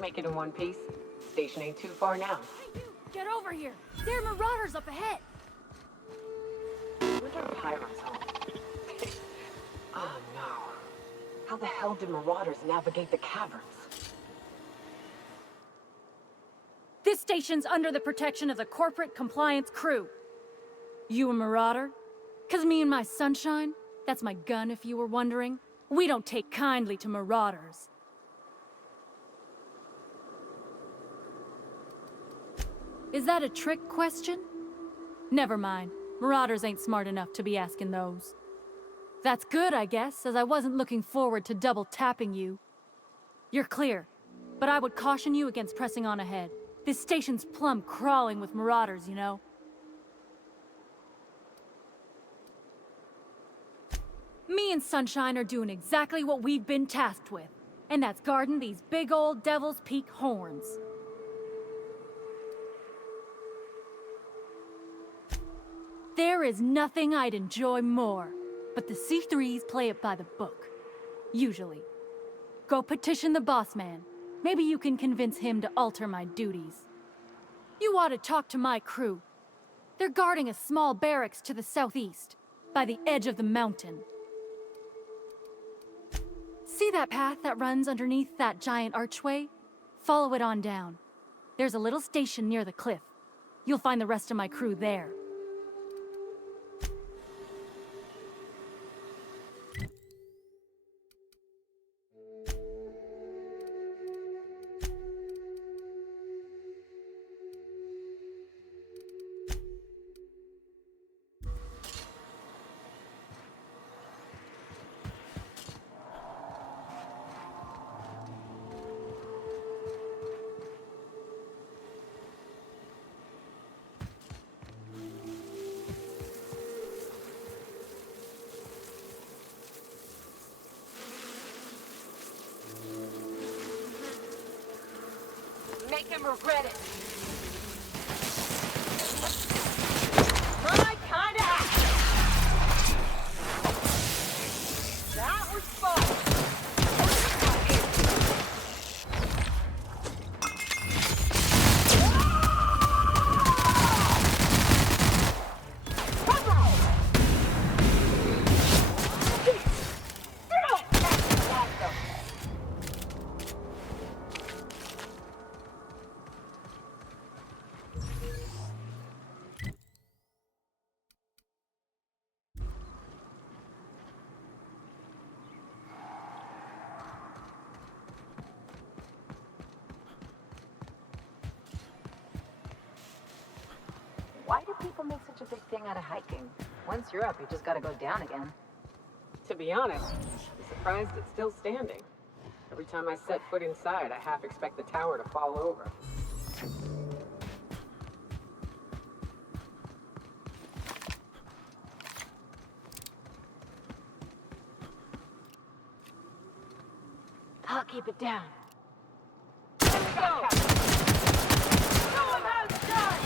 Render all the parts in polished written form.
you'd make it in one piece. Station ain't too far now. Hey, you! Get over here! There are marauders up ahead! When's our pirates home? Oh no. How the hell did marauders navigate the caverns? This station's under the protection of the corporate compliance crew. You a marauder? 'Cause me and my sunshine, that's my gun if you were wondering, we don't take kindly to marauders. Is that a trick question? Never mind. Marauders ain't smart enough to be asking those. That's good, I guess, as I wasn't looking forward to double-tapping you. You're clear, but I would caution you against pressing on ahead. This station's plumb crawling with marauders, you know. Me and Sunshine are doing exactly what we've been tasked with, and that's guarding these big old Devil's Peak horns. There is nothing I'd enjoy more, but the C3s play it by the book. Usually. Go petition the boss man. Maybe you can convince him to alter my duties. You ought to talk to my crew. They're guarding a small barracks to the southeast, by the edge of the mountain. See that path that runs underneath that giant archway? Follow it on down. There's a little station near the cliff. You'll find the rest of my crew there. Make him regret it. My kind of action. That was fun. Why do people make such a big thing out of hiking? Once you're up, you just gotta go down again. To be honest, I'm surprised it's still standing. Every time I set foot inside, I half expect the tower to fall over. I'll keep it down. Let's go. Show 'em how it's done.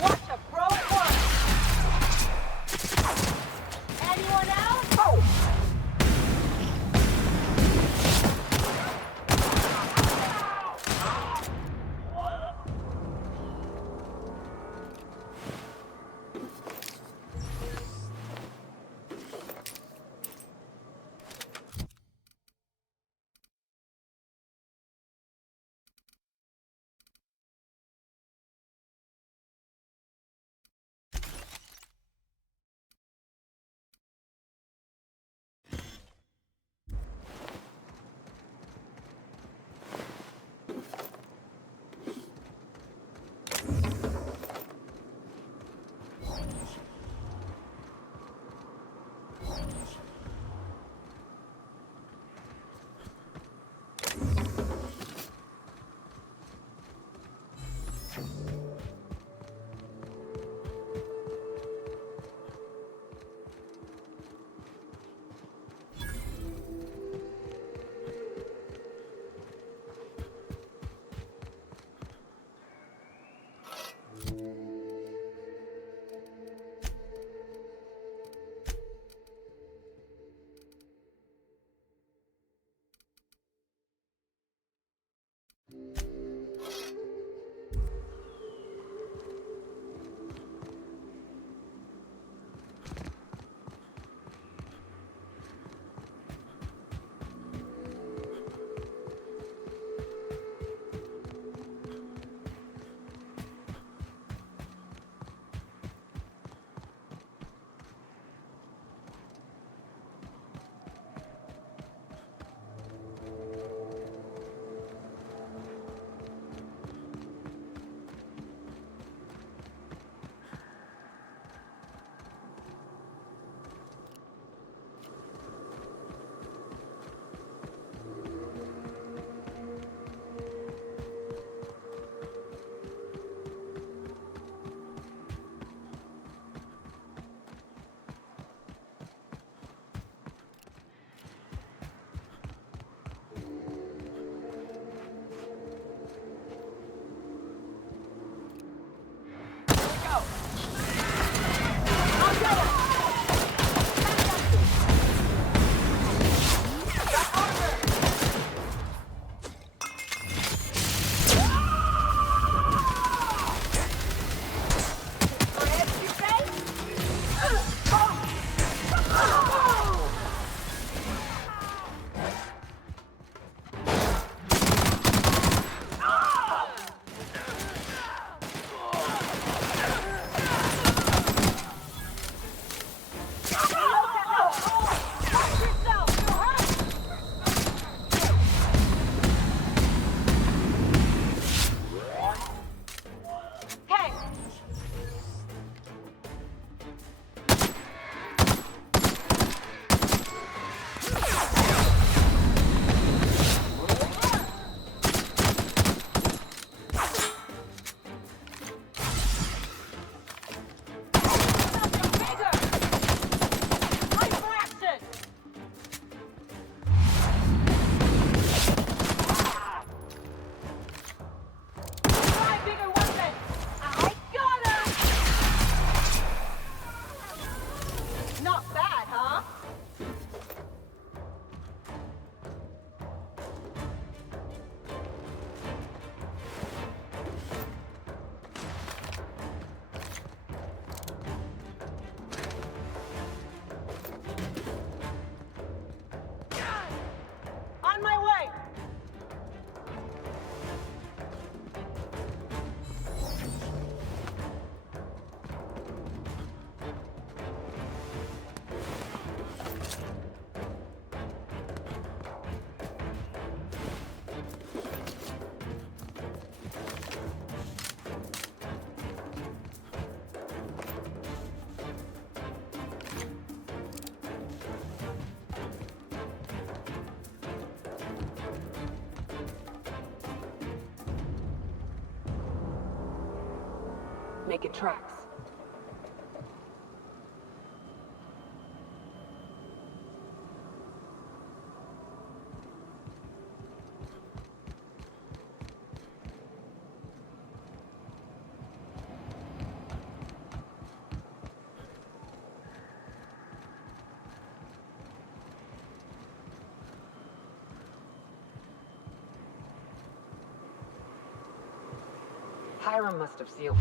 Watch a pro work. Anyone else? Oh. making tracks. Hiram must have sealed.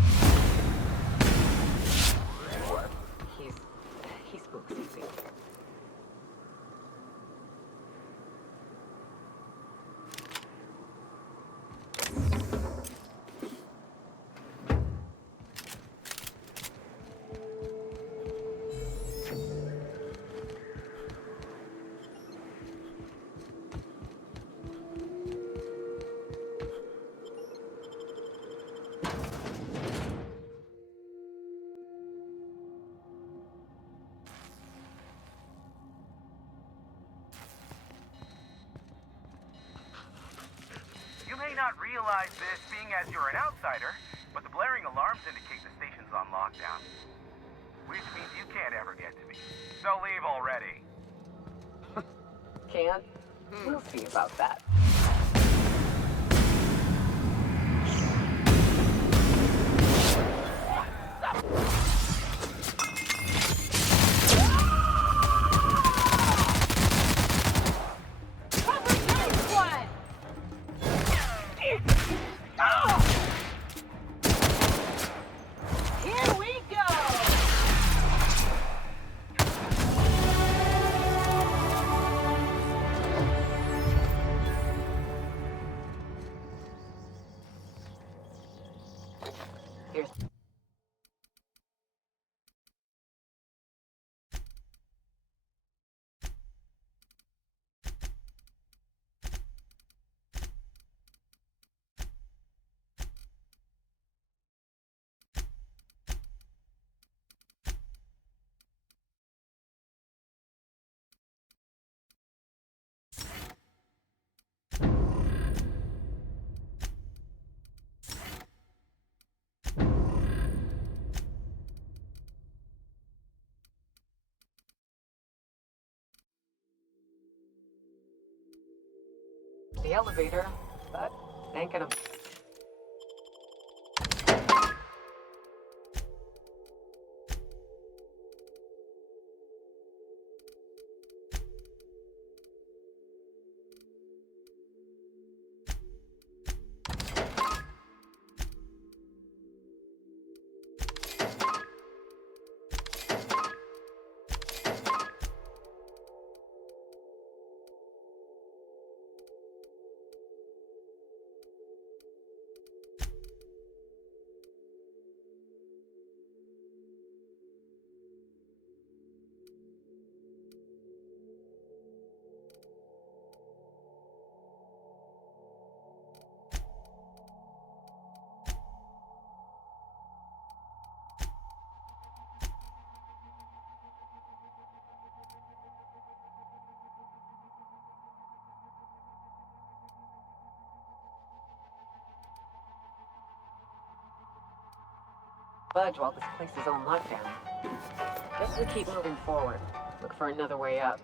He spooks easy. You may not realize this being as you're an outsider, but the blaring alarms indicate the station's on lockdown. Which means you can't ever get to me. So leave already. Can't? We'll see about that. Here we go! Here's... the elevator, but ain't gonna... budge while this place is on lockdown. Guess we keep moving forward. Look for another way up.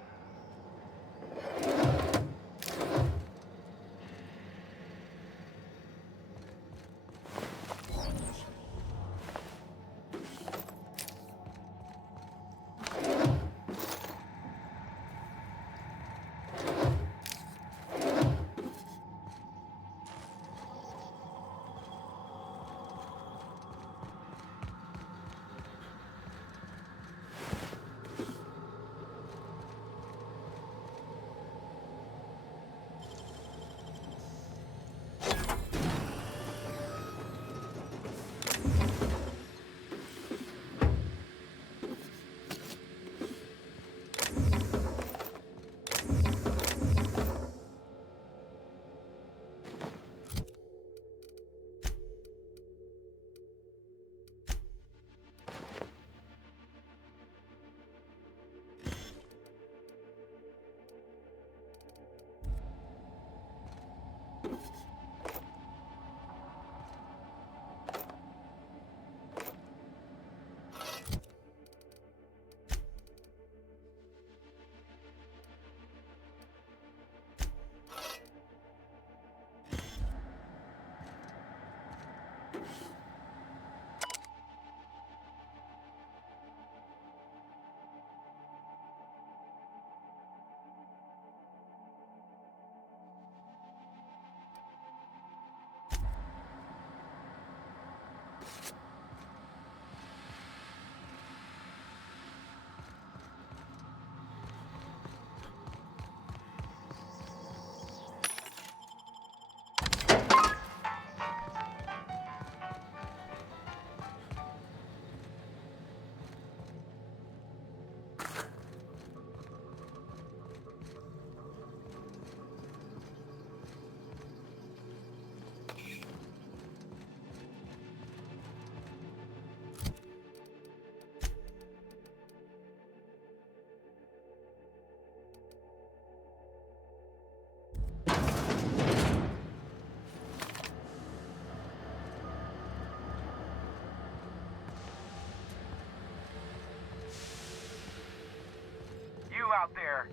there.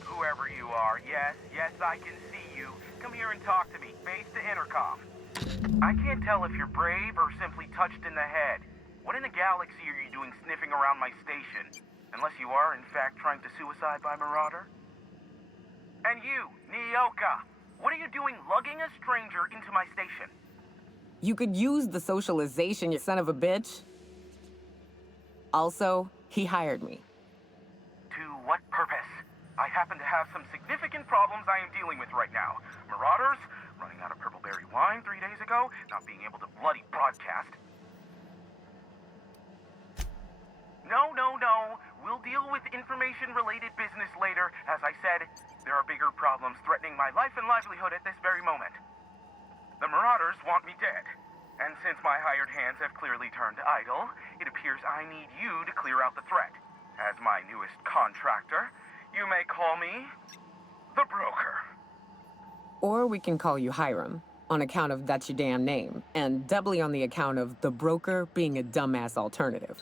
Whoever you are, yes, I can see you. Come here and talk to me, face to intercom. I can't tell if you're brave or simply touched in the head. What in the galaxy are you doing sniffing around my station? Unless you are, in fact, trying to suicide by Marauder? And you, ᴄᴜᴇᴜ, what are you doing lugging a stranger into my station? You could use the socialization, you son of a bitch. Also, he hired me. To what purpose? I happen to have some significant problems I am dealing with right now. Marauders, running out of purple berry wine 3 days ago, not being able to bloody broadcast. No. We'll deal with information-related business later. As I said, there are bigger problems threatening my life and livelihood at this very moment. The Marauders want me dead. And since my hired hands have clearly turned idle, it appears I need you to clear out the threat. As my newest contractor, you may call me the Broker. Or we can call you Hiram, on account of that's your damn name, and doubly on the account of the Broker being a dumbass alternative.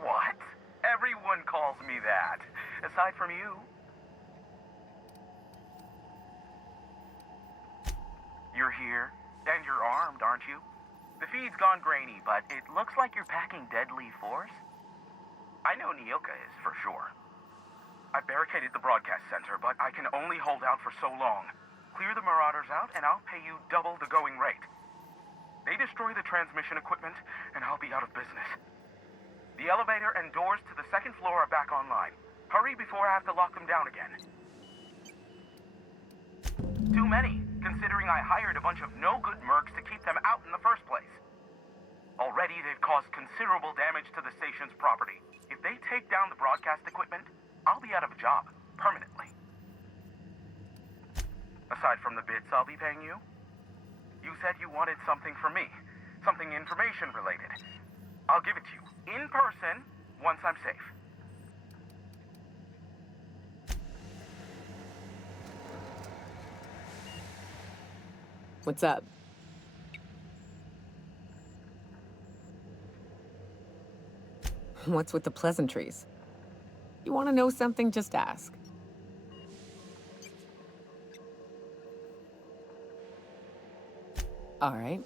What? Everyone calls me that, aside from you. You're here, and you're armed, aren't you? The feed's gone grainy, but it looks like you're packing deadly force. I know ᴄᴜᴇᴜ is for sure. I barricaded the broadcast center, but I can only hold out for so long. Clear the Marauders out, and I'll pay you double the going rate. They destroy the transmission equipment, and I'll be out of business. The elevator and doors to the second floor are back online. Hurry before I have to lock them down again. Too many, considering I hired a bunch of no-good mercs to keep them out in the first place. Already, they've caused considerable damage to the station's property. If they take down the broadcast equipment, I'll be out of a job, permanently. Aside from the bits I'll be paying you, you said you wanted something from me. Something information-related. I'll give it to you, in person, once I'm safe. What's up? What's with the pleasantries? You want to know something? Just ask. All right.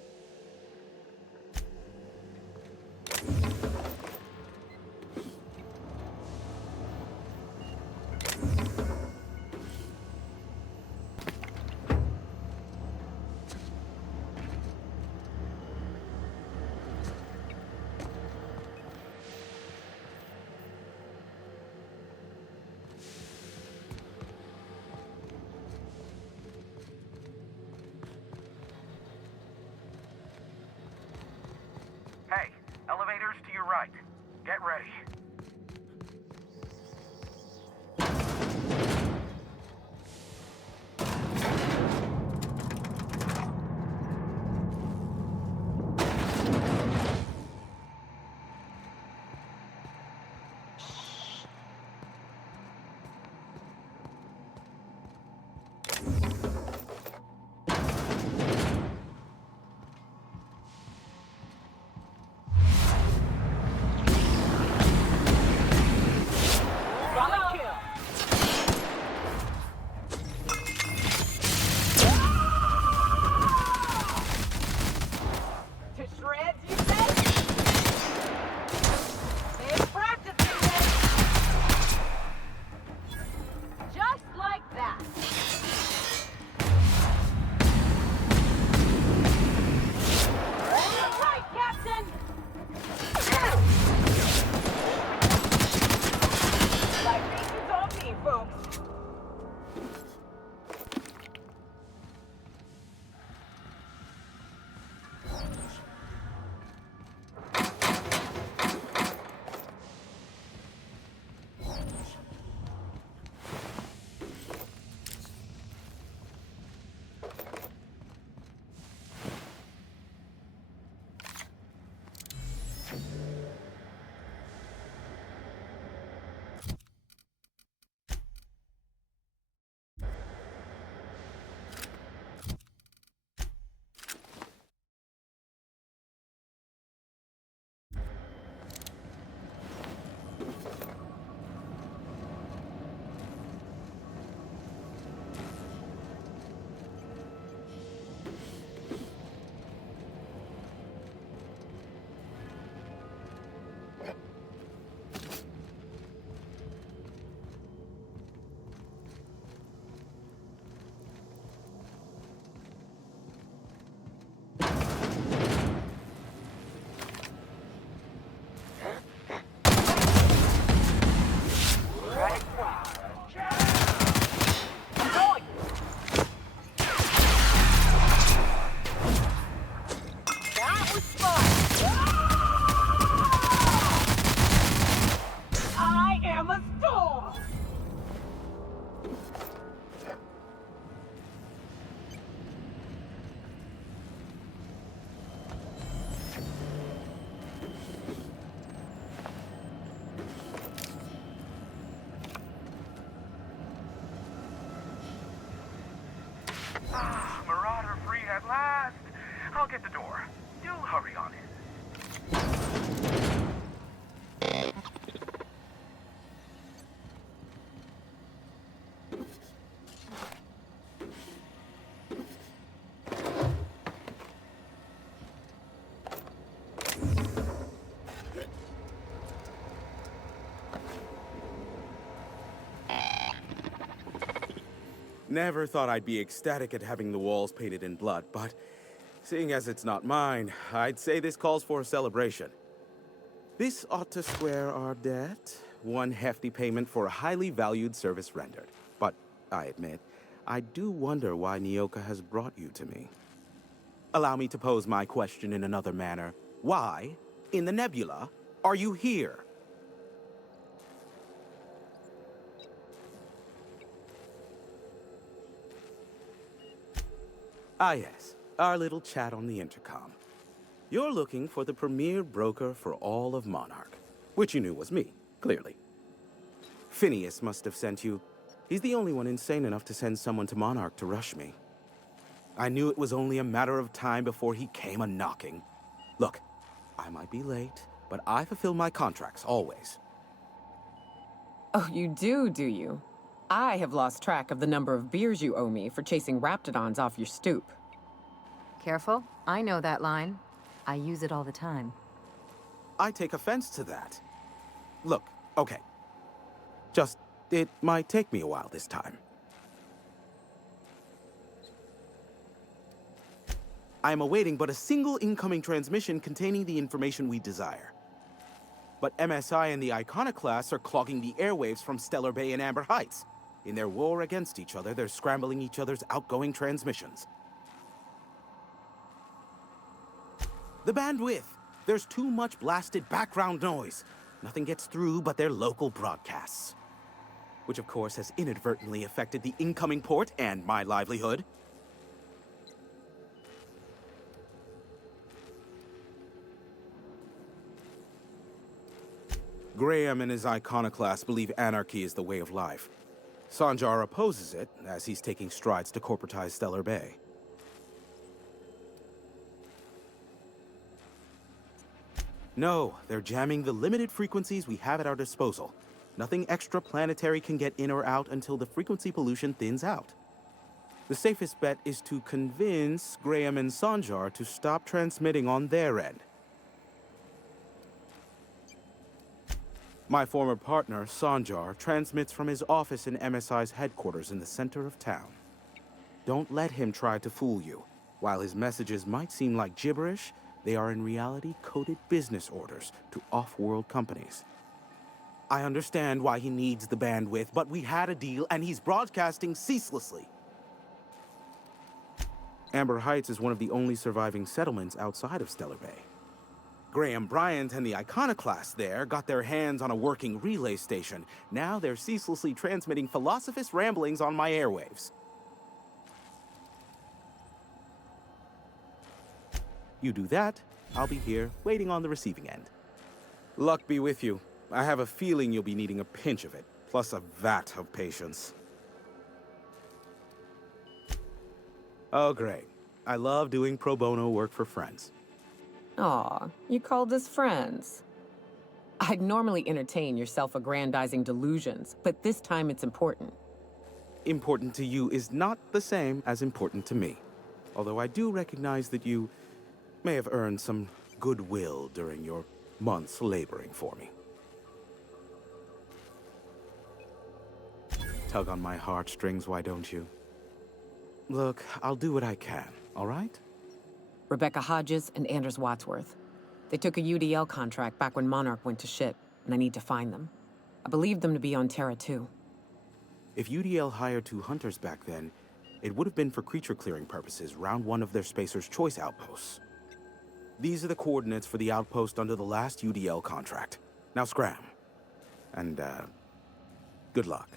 from the store! Marauder free at last. I'll get the door. Do hurry on in. Never thought I'd be ecstatic at having the walls painted in blood, but seeing as it's not mine, I'd say this calls for a celebration. This ought to square our debt. One hefty payment for a highly valued service rendered. But I admit, I do wonder why Nyoka has brought you to me. Allow me to pose my question in another manner. Why, in the nebula, are you here? Ah yes, our little chat on the intercom. You're looking for the premier broker for all of Monarch, which you knew was me, clearly. Phineas must have sent you. He's the only one insane enough to send someone to Monarch to rush me. I knew it was only a matter of time before he came a-knocking. Look, I might be late, but I fulfill my contracts, always. Oh, you do you? I have lost track of the number of beers you owe me for chasing raptidons off your stoop. Careful, I know that line. I use it all the time. I take offense to that. Look, okay. Just, it might take me a while this time. I am awaiting but a single incoming transmission containing the information we desire. But MSI and the Iconoclasts are clogging the airwaves from Stellar Bay and Amber Heights. In their war against each other, they're scrambling each other's outgoing transmissions. The bandwidth! There's too much blasted background noise. Nothing gets through but their local broadcasts. Which of course has inadvertently affected the incoming port and my livelihood. Graham and his iconoclasts believe anarchy is the way of life. Sanjar opposes it, as he's taking strides to corporatize Stellar Bay. No, they're jamming the limited frequencies we have at our disposal. Nothing extraplanetary can get in or out until the frequency pollution thins out. The safest bet is to convince Graham and Sanjar to stop transmitting on their end. My former partner, Sanjar, transmits from his office in MSI's headquarters in the center of town. Don't let him try to fool you. While his messages might seem like gibberish, they are in reality coded business orders to off-world companies. I understand why he needs the bandwidth, but we had a deal and he's broadcasting ceaselessly. Amber Heights is one of the only surviving settlements outside of Stellar Bay. Graham Bryant and the Iconoclasts there got their hands on a working relay station. Now they're ceaselessly transmitting philosophist ramblings on my airwaves. You do that, I'll be here, waiting on the receiving end. Luck be with you. I have a feeling you'll be needing a pinch of it, plus a vat of patience. Oh, great. I love doing pro bono work for friends. Aw, you called us friends. I'd normally entertain your self-aggrandizing delusions, but this time it's important. Important to you is not the same as important to me. Although I do recognize that you may have earned some goodwill during your months laboring for me. Tug on my heartstrings, why don't you? Look, I'll do what I can, all right? Rebecca Hodges and Anders Wadsworth. They took a UDL contract back when Monarch went to shit, and I need to find them. I believe them to be on Terra too. If UDL hired 2 hunters back then, it would have been for creature clearing purposes round one of their Spacer's Choice outposts. These are the coordinates for the outpost under the last UDL contract. Now scram. And, Good luck.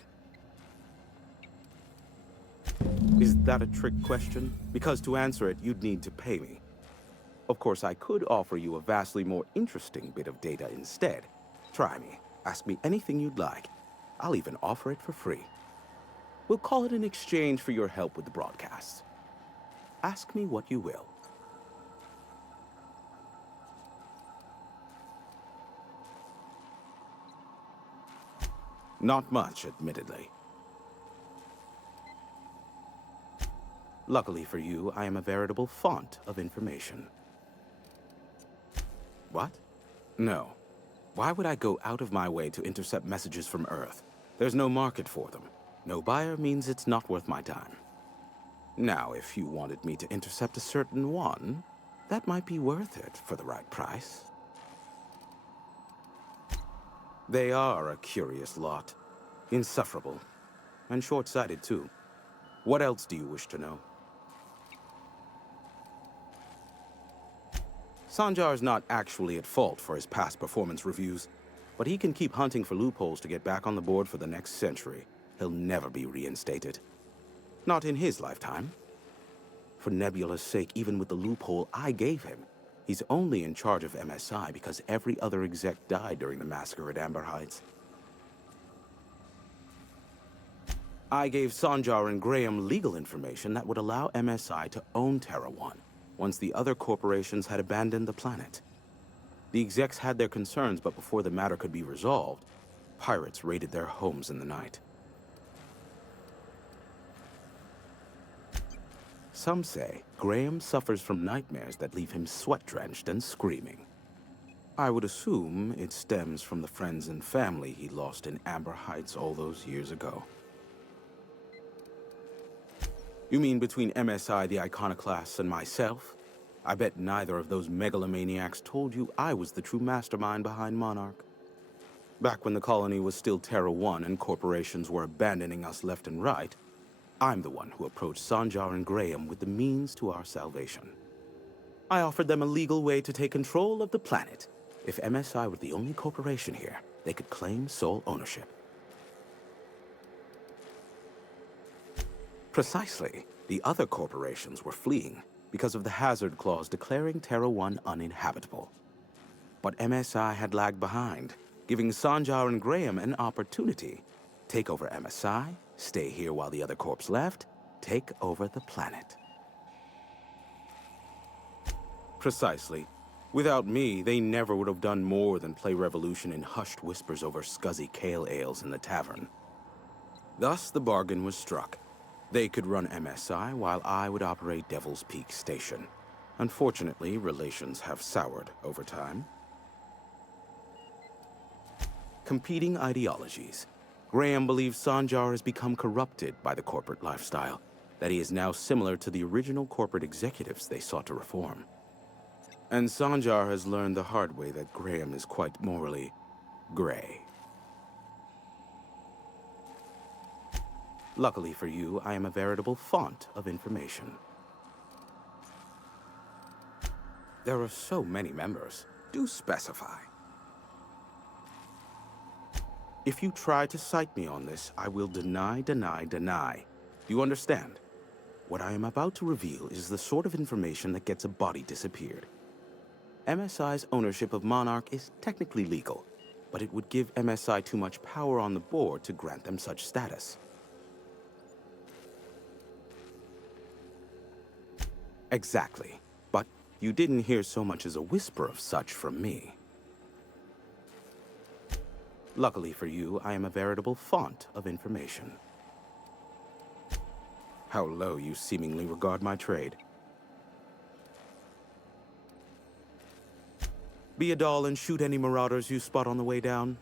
Is that a trick question? Because to answer it, you'd need to pay me. Of course, I could offer you a vastly more interesting bit of data instead. Try me. Ask me anything you'd like. I'll even offer it for free. We'll call it an exchange for your help with the broadcasts. Ask me what you will. Not much, admittedly. Luckily for you, I am a veritable font of information. What? No. Why would I go out of my way to intercept messages from Earth? There's no market for them. No buyer means it's not worth my time. Now, if you wanted me to intercept a certain one, that might be worth it for the right price. They are a curious lot. Insufferable. And short-sighted, too. What else do you wish to know? Sanjar's not actually at fault for his past performance reviews, but he can keep hunting for loopholes to get back on the board for the next century. He'll never be reinstated. Not in his lifetime. For Nebula's sake, even with the loophole I gave him, he's only in charge of MSI because every other exec died during the massacre at Amber Heights. I gave Sanjar and Graham legal information that would allow MSI to own Terra 1, once the other corporations had abandoned the planet. The execs had their concerns, but before the matter could be resolved, pirates raided their homes in the night. Some say Graham suffers from nightmares that leave him sweat-drenched and screaming. I would assume it stems from the friends and family he lost in Amber Heights all those years ago. You mean between MSI, the Iconoclasts, and myself? I bet neither of those megalomaniacs told you I was the true mastermind behind Monarch. Back when the colony was still Terra 1 and corporations were abandoning us left and right, I'm the one who approached Sanjar and Graham with the means to our salvation. I offered them a legal way to take control of the planet. If MSI were the only corporation here, they could claim sole ownership. Precisely. The other corporations were fleeing because of the hazard clause declaring Terra 1 uninhabitable. But MSI had lagged behind, giving Sanjar and Graham an opportunity. Take over MSI, stay here while the other corps left, take over the planet. Precisely. Without me, they never would have done more than play Revolution in hushed whispers over scuzzy kale ales in the tavern. Thus, the bargain was struck. They could run MSI while I would operate Devil's Peak Station. Unfortunately, relations have soured over time. Competing ideologies. Graham believes Sanjar has become corrupted by the corporate lifestyle, that he is now similar to the original corporate executives they sought to reform. And Sanjar has learned the hard way that Graham is quite morally gray. Luckily for you, I am a veritable font of information. There are so many members. Do specify. If you try to cite me on this, I will deny. Do you understand? What I am about to reveal is the sort of information that gets a body disappeared. MSI's ownership of Monarch is technically legal, but it would give MSI too much power on the board to grant them such status. Exactly. But you didn't hear so much as a whisper of such from me. Luckily for you, I am a veritable font of information. How low you seemingly regard my trade. Be a doll and shoot any marauders you spot on the way down.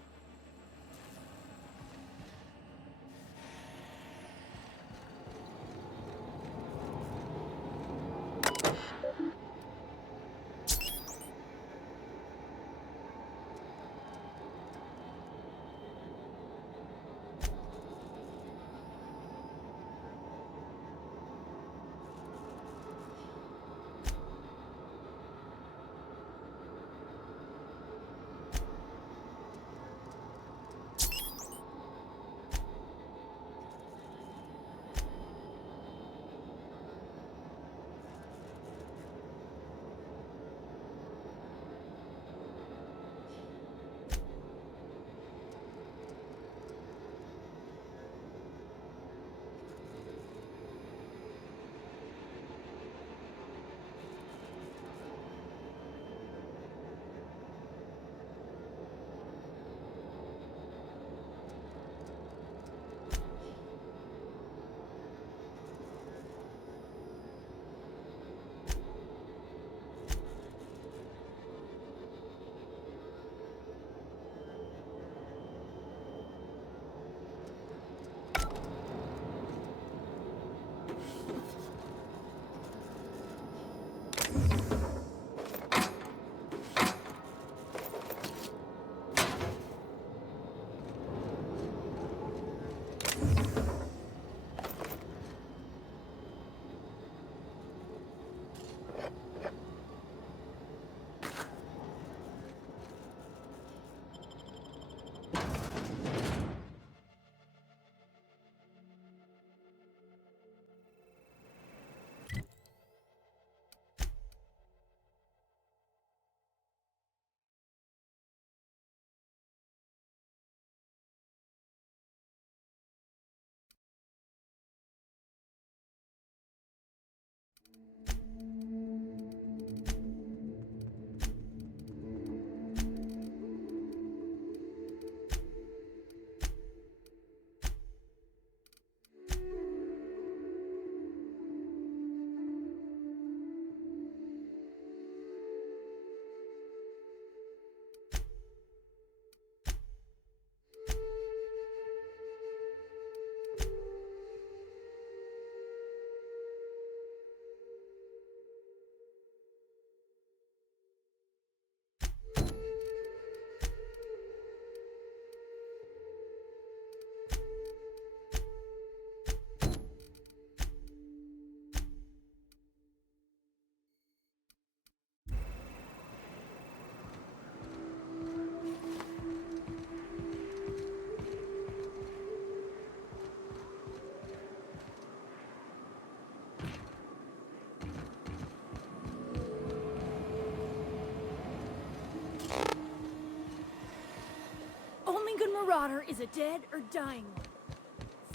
marauder is a dead or dying one.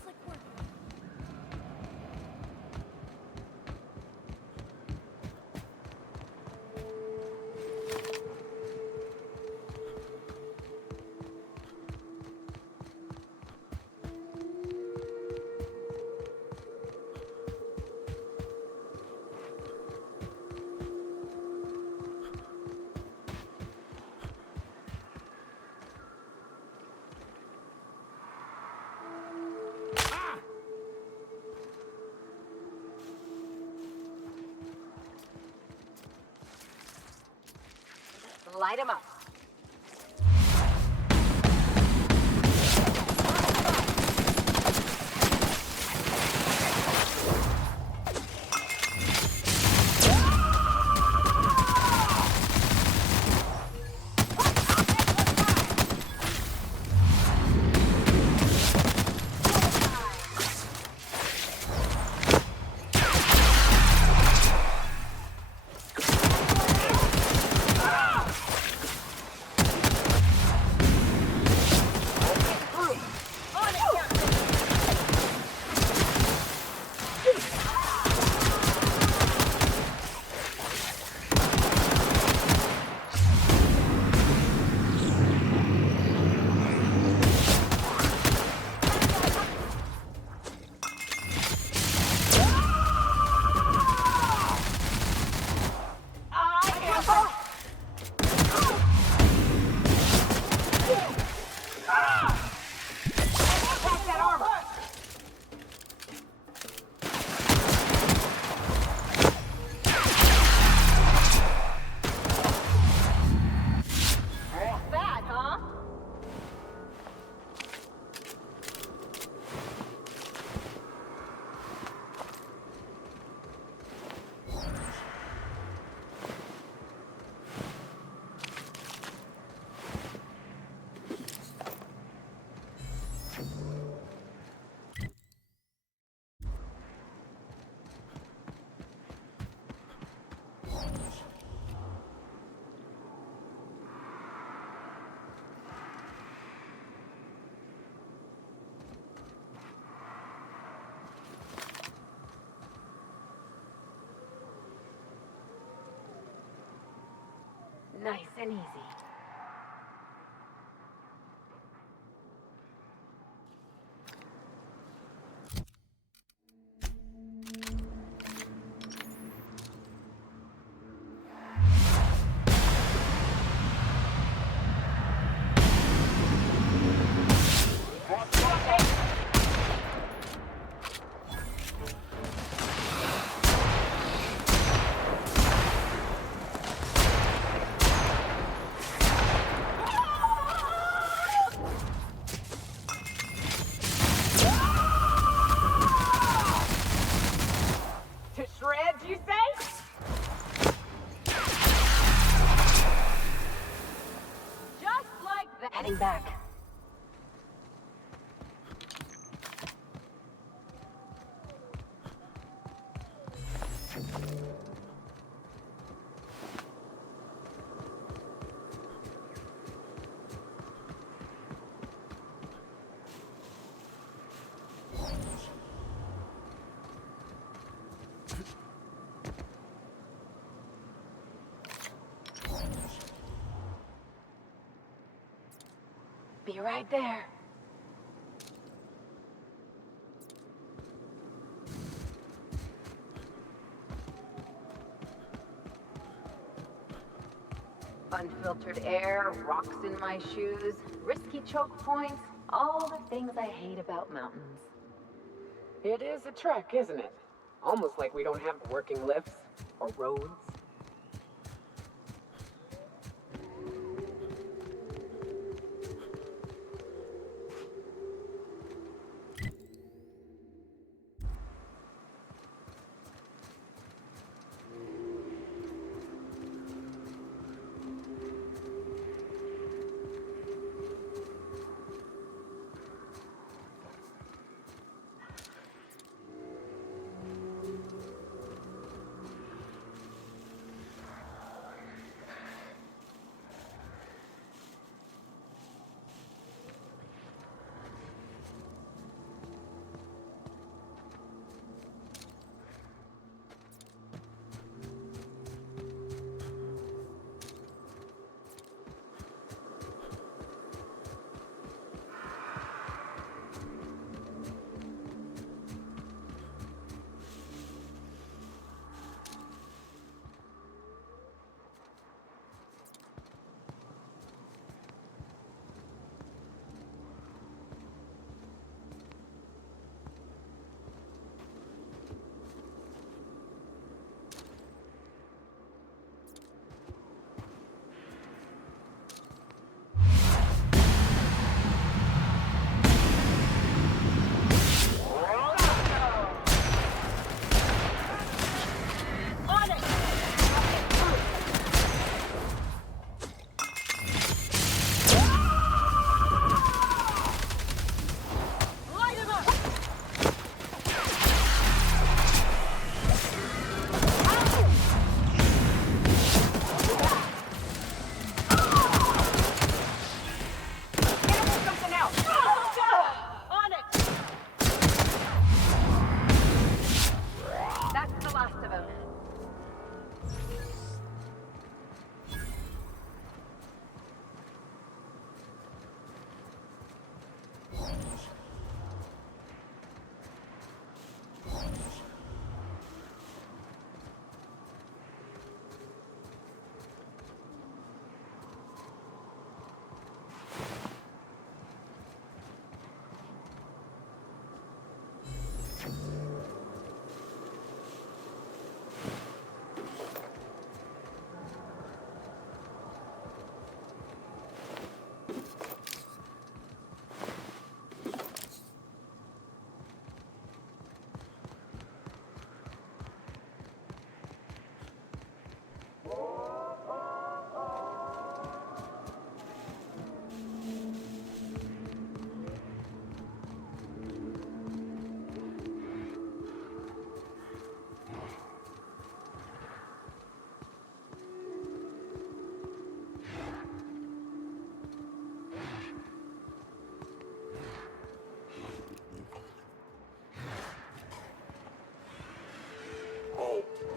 Slick work. Light him up. Nice and easy. Heading back. Be right there. Unfiltered air, rocks in my shoes, risky choke points, all the things I hate about mountains. It is a trek, isn't it? Almost like we don't have working lifts or roads.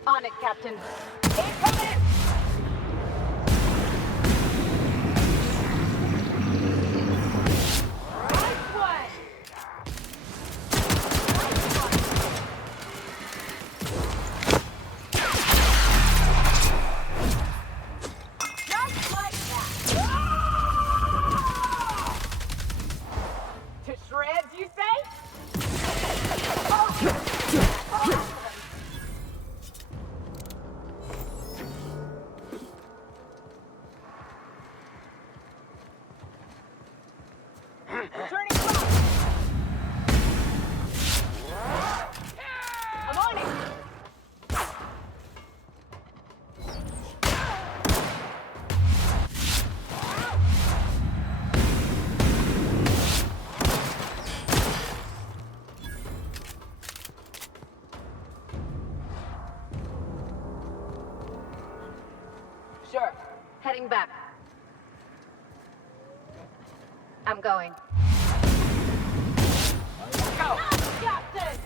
On it, Captain. Incoming! Nice one! Just like that! To shreds, you say? Turning back! I'm on it! Sure. Heading back. I'm going. Go! Captain!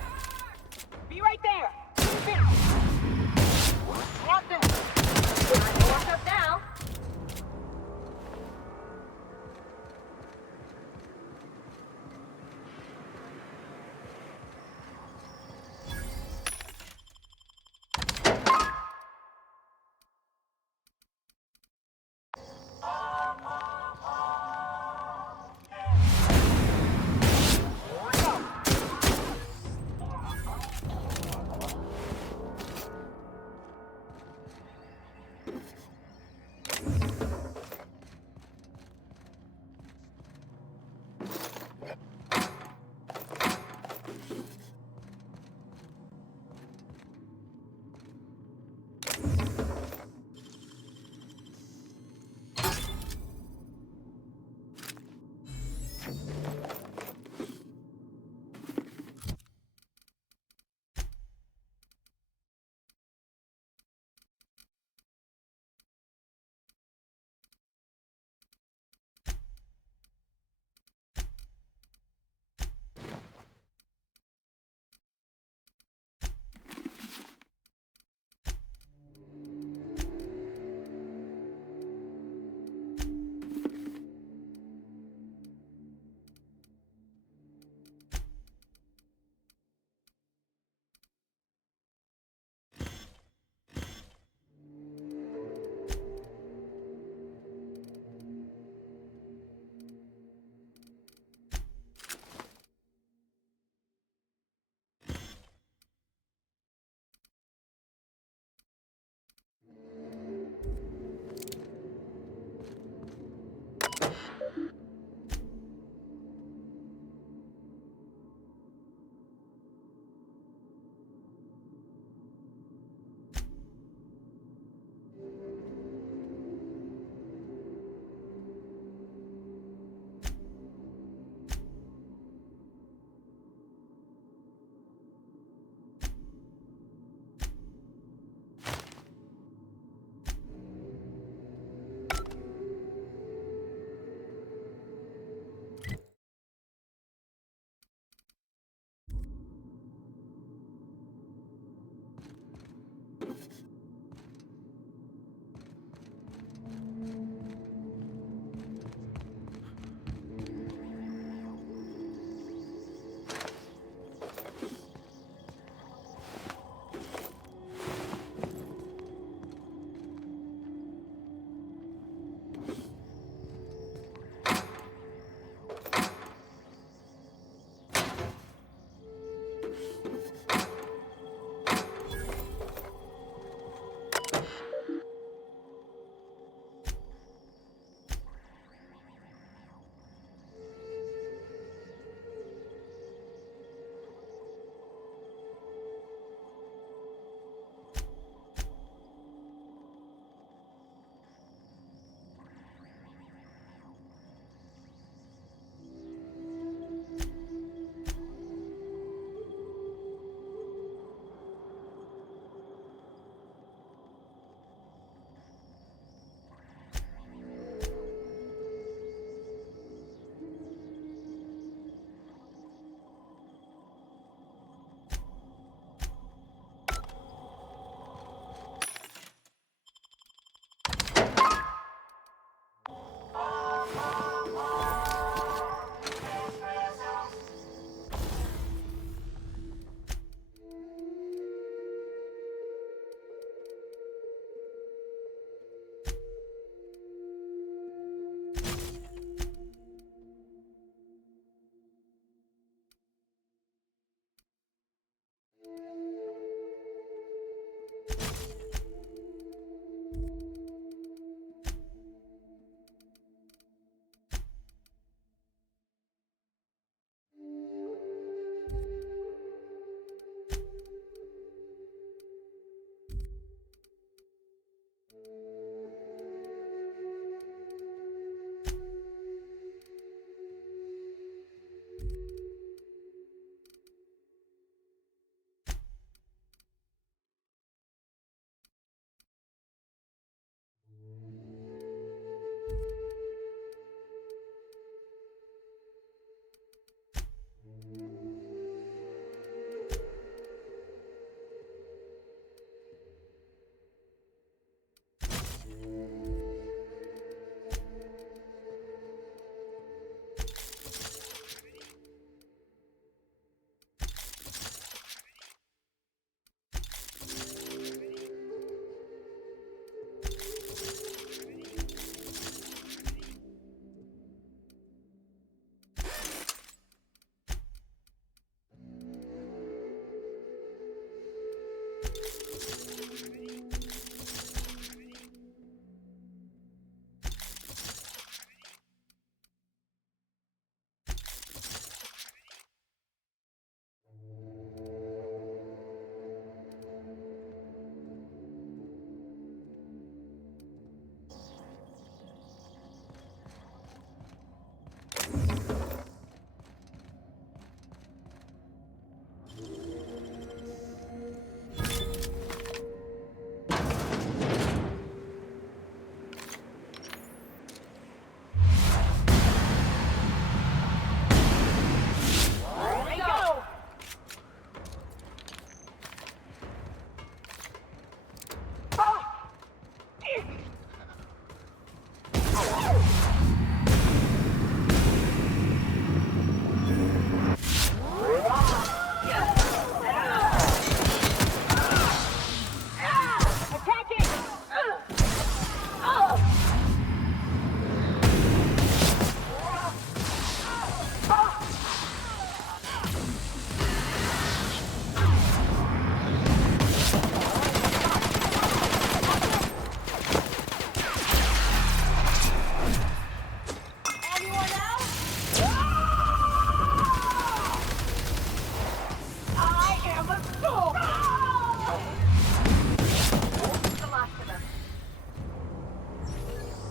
Be right there! Captain! Time to walk up now.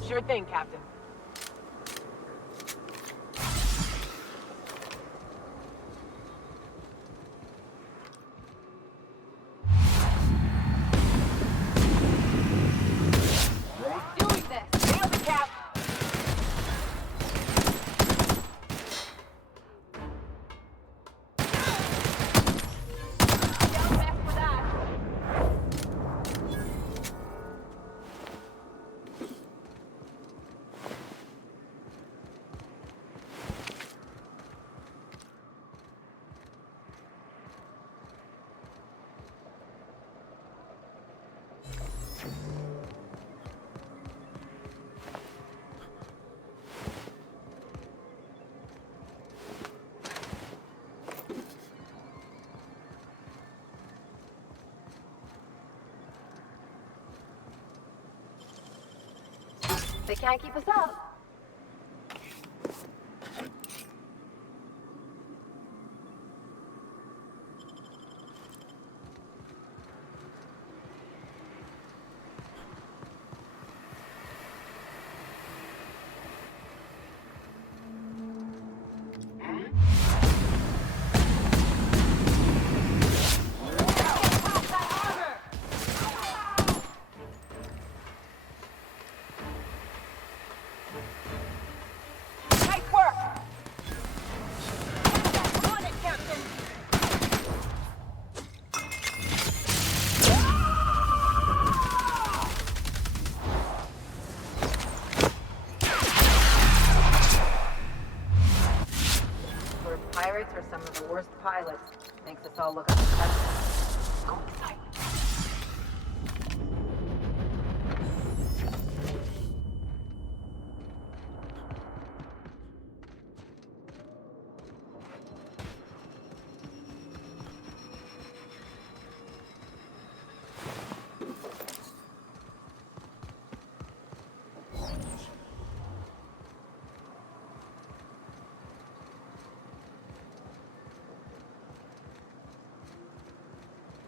Sure thing, Captain. Doing this. Nailed it, Cap. Don't mess with that. They can't keep us up. Pirates are some of the worst pilots. Makes us all look like peasants. Go inside.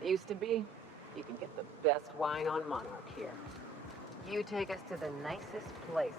Used to be, you can get the best wine on Monarch here. You take us to the nicest places.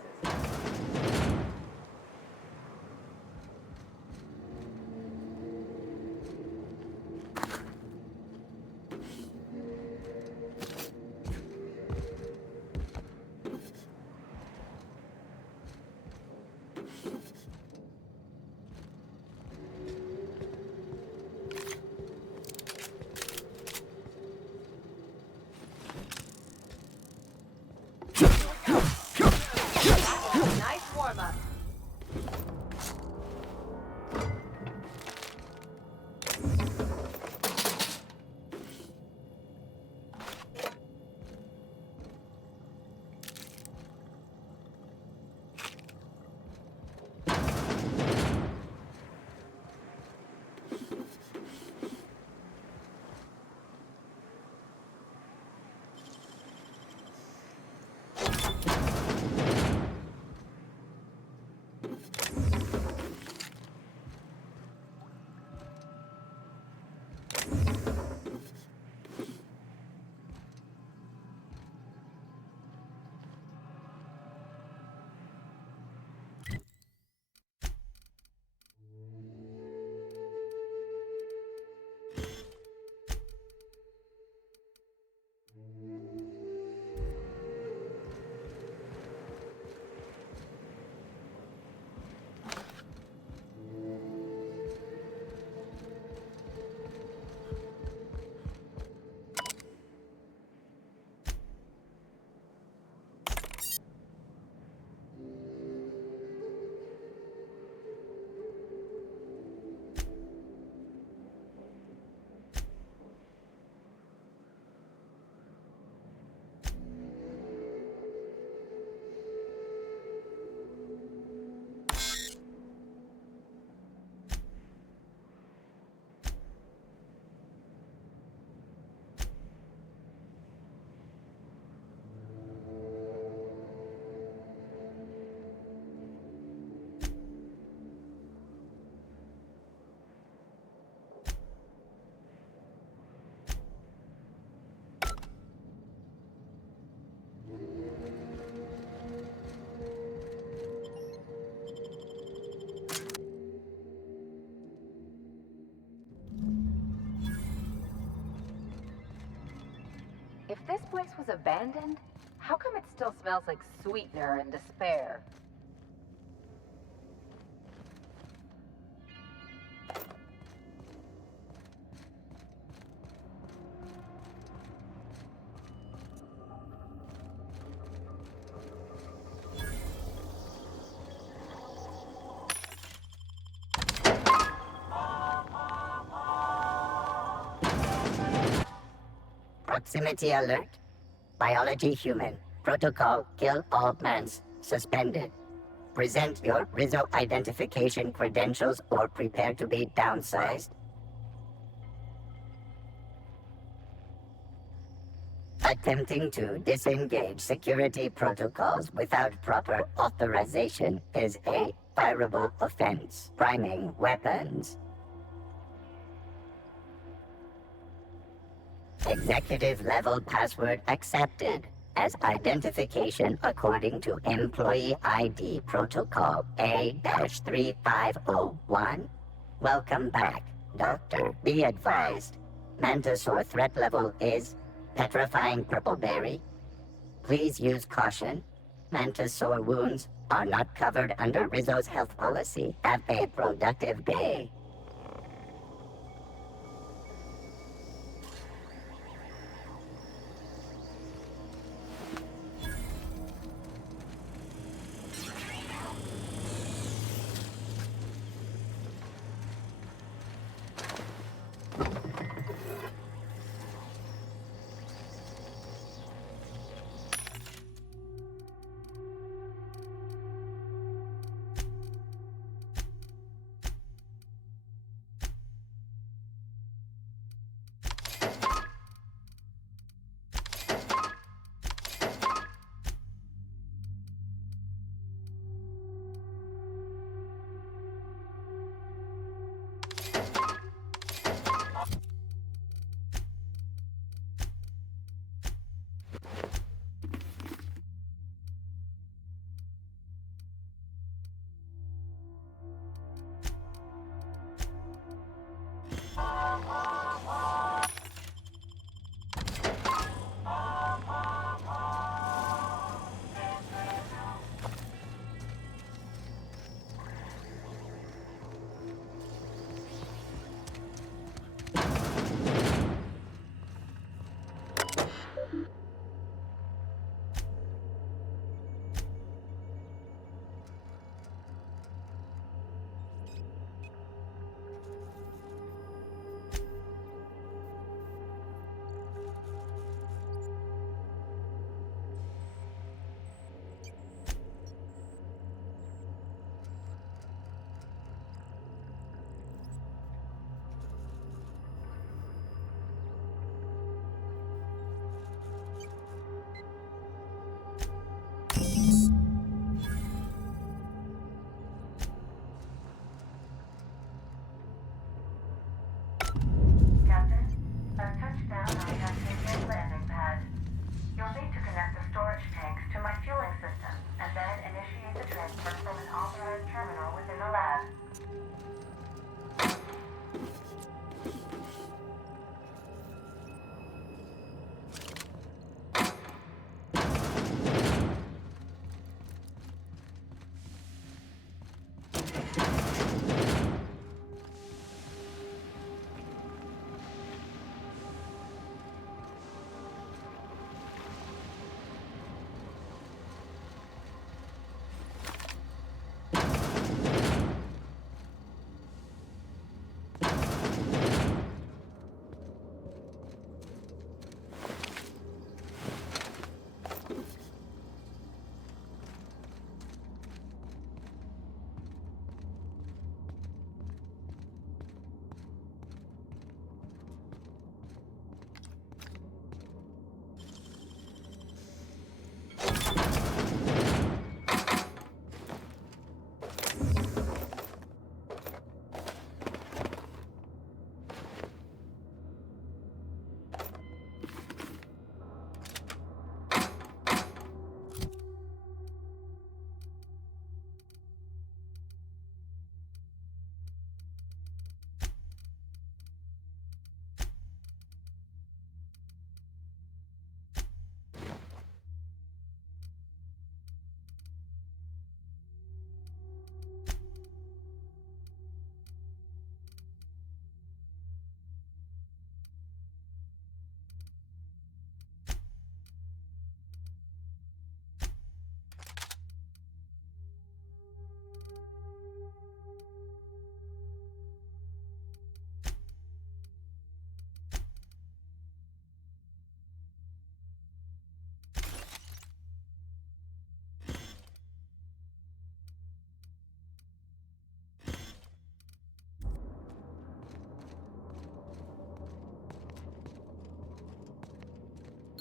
Nice warm-up. If this place was abandoned, how come it still smells like sweetener and despair? Proximity alert. Biology human. Protocol kill all plants. Suspended. Present your Rizzo identification credentials or prepare to be downsized. Attempting to disengage security protocols without proper authorization is a fireable offense. Priming weapons. Executive level password accepted as identification according to Employee ID Protocol A-3501. Welcome back, Doctor. Be advised, Mantisaur threat level is petrifying purple berry. Please use caution. Mantisaur wounds are not covered under Rizzo's health policy. Have a productive day.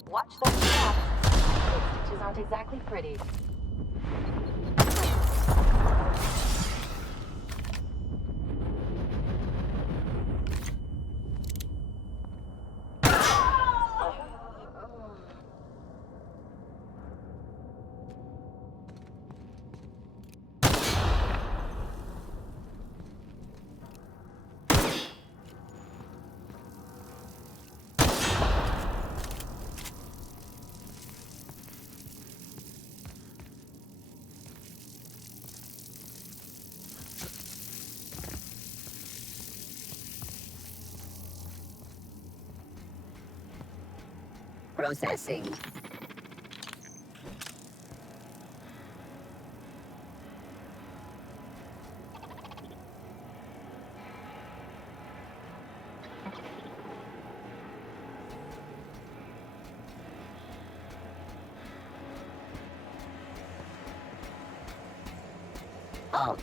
Watch those steps. Those stitches aren't exactly pretty. Processing. Oh.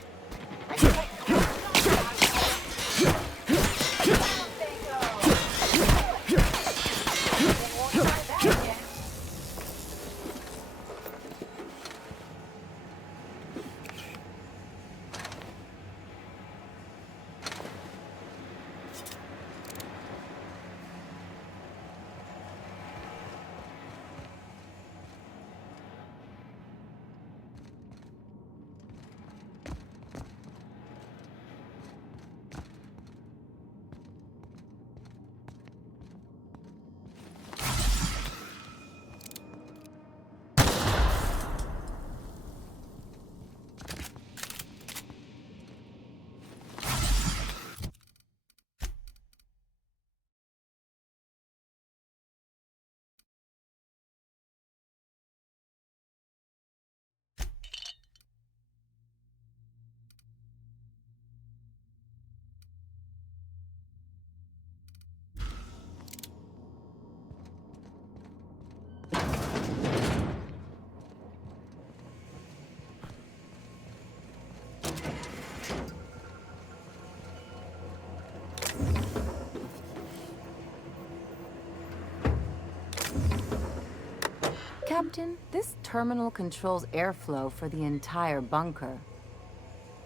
Captain, this terminal controls airflow for the entire bunker.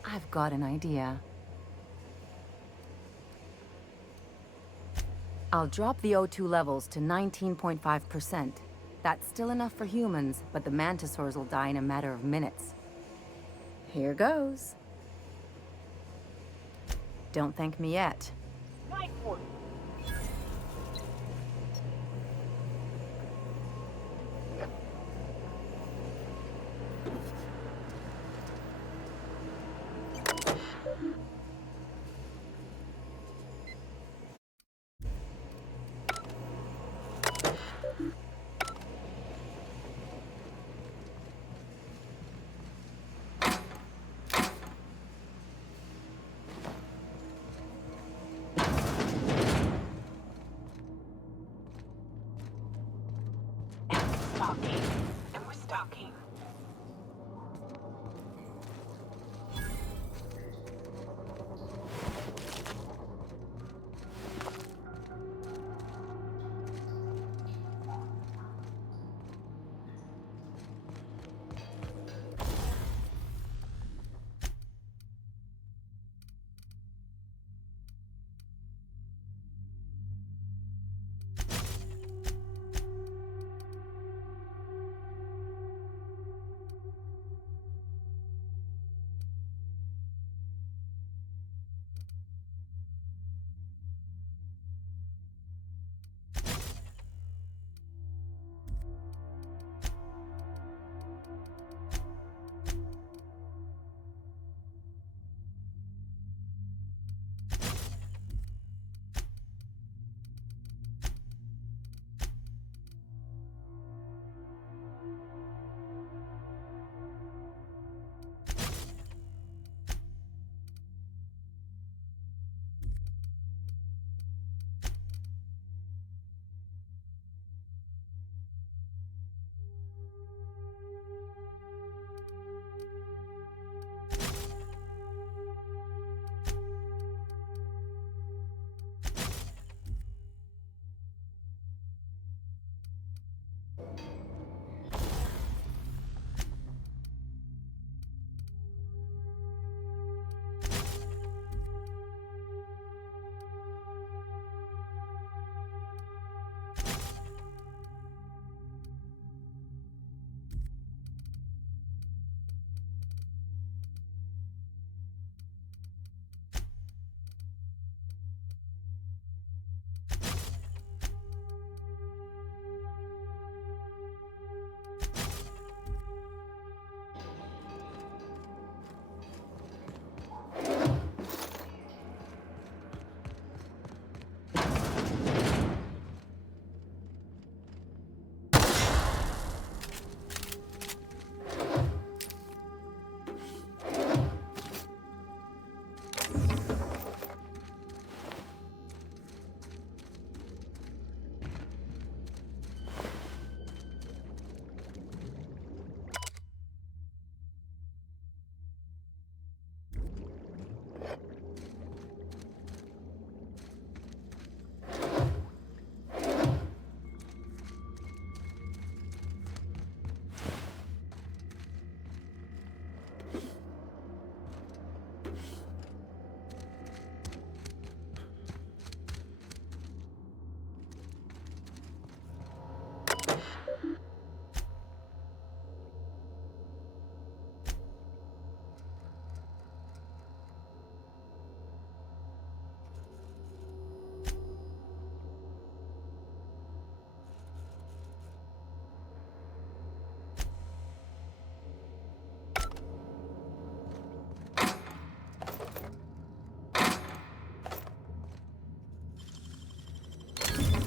I've got an idea. I'll drop the O2 levels to 19.5%. That's still enough for humans, but the mantisaurs will die in a matter of minutes. Here goes. Don't thank me yet.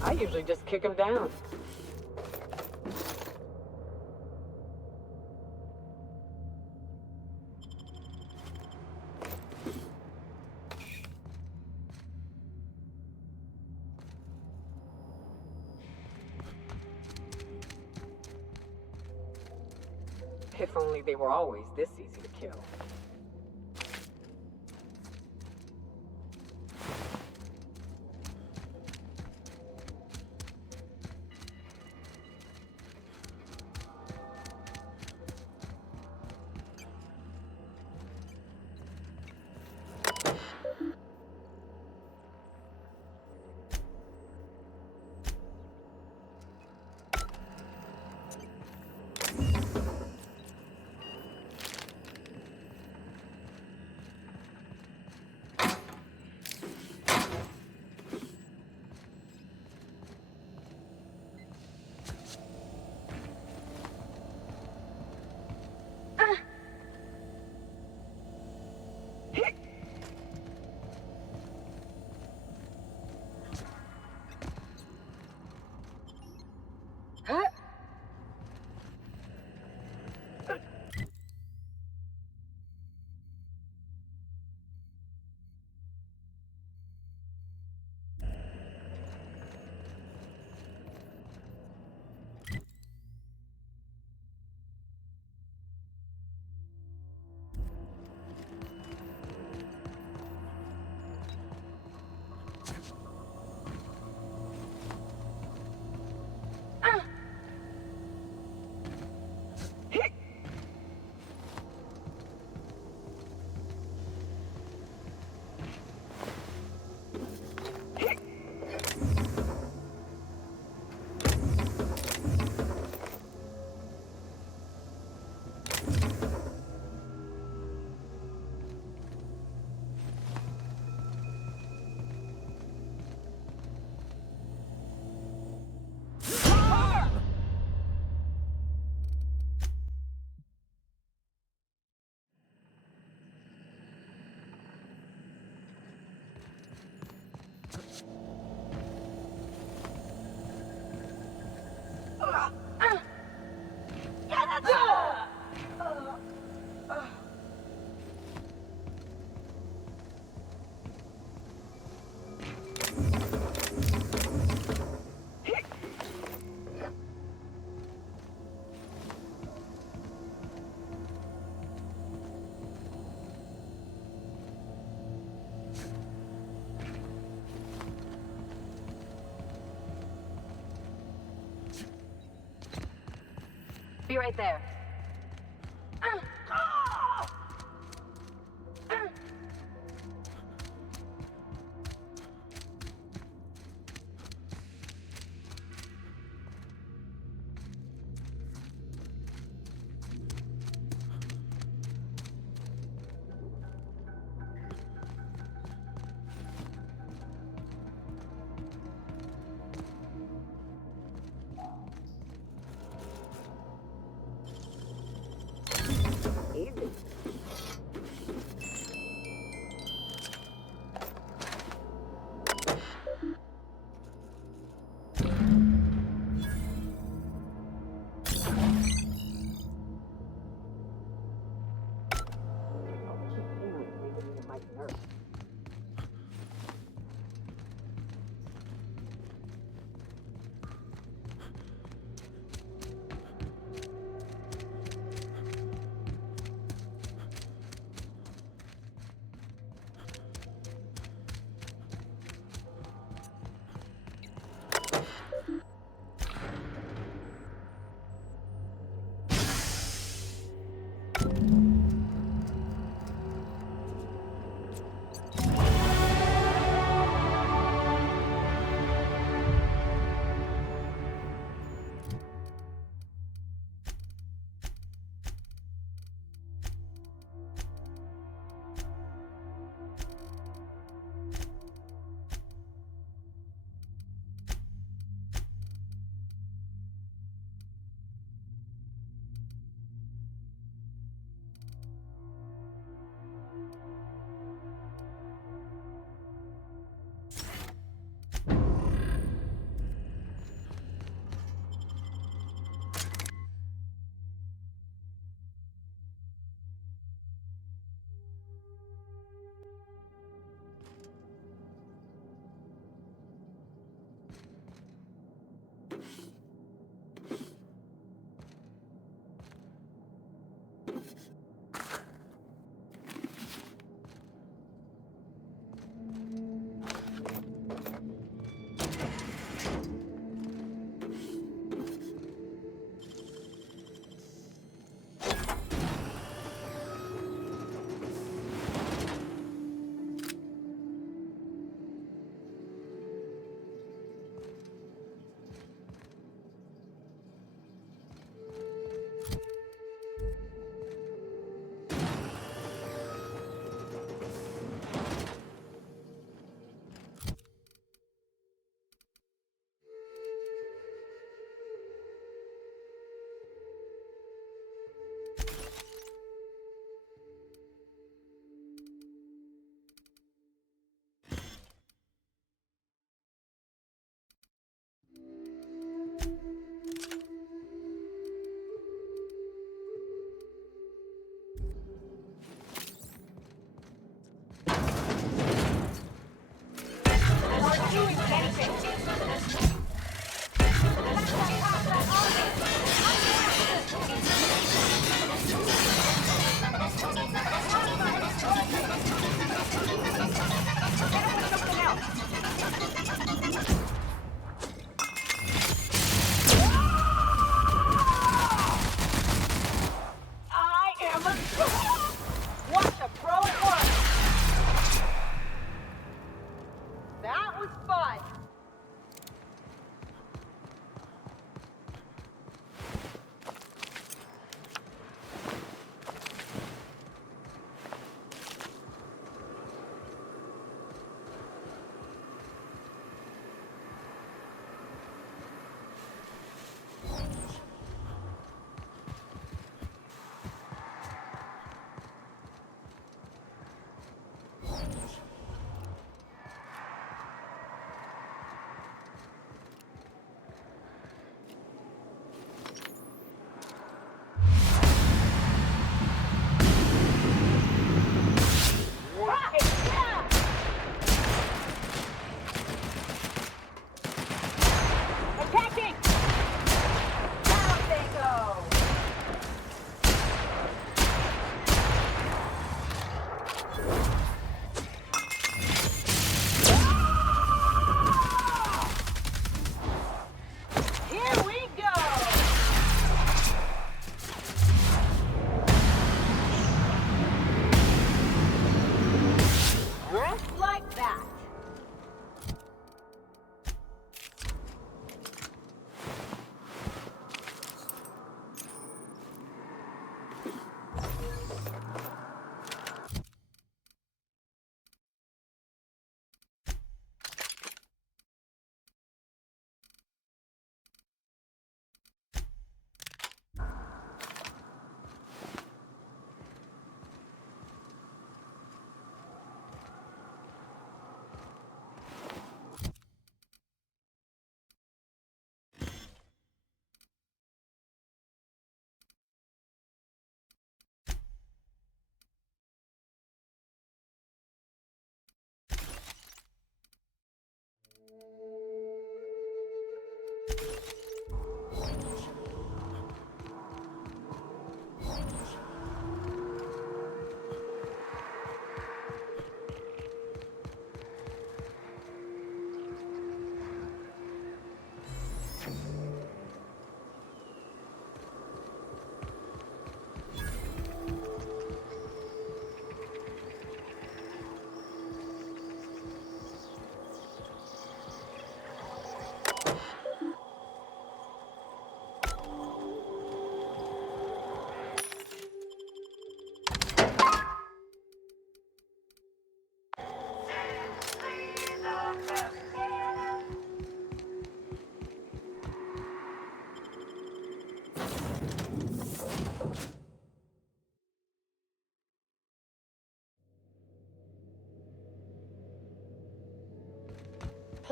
I usually just kick them down. If only they were always this easy to kill. Be right there.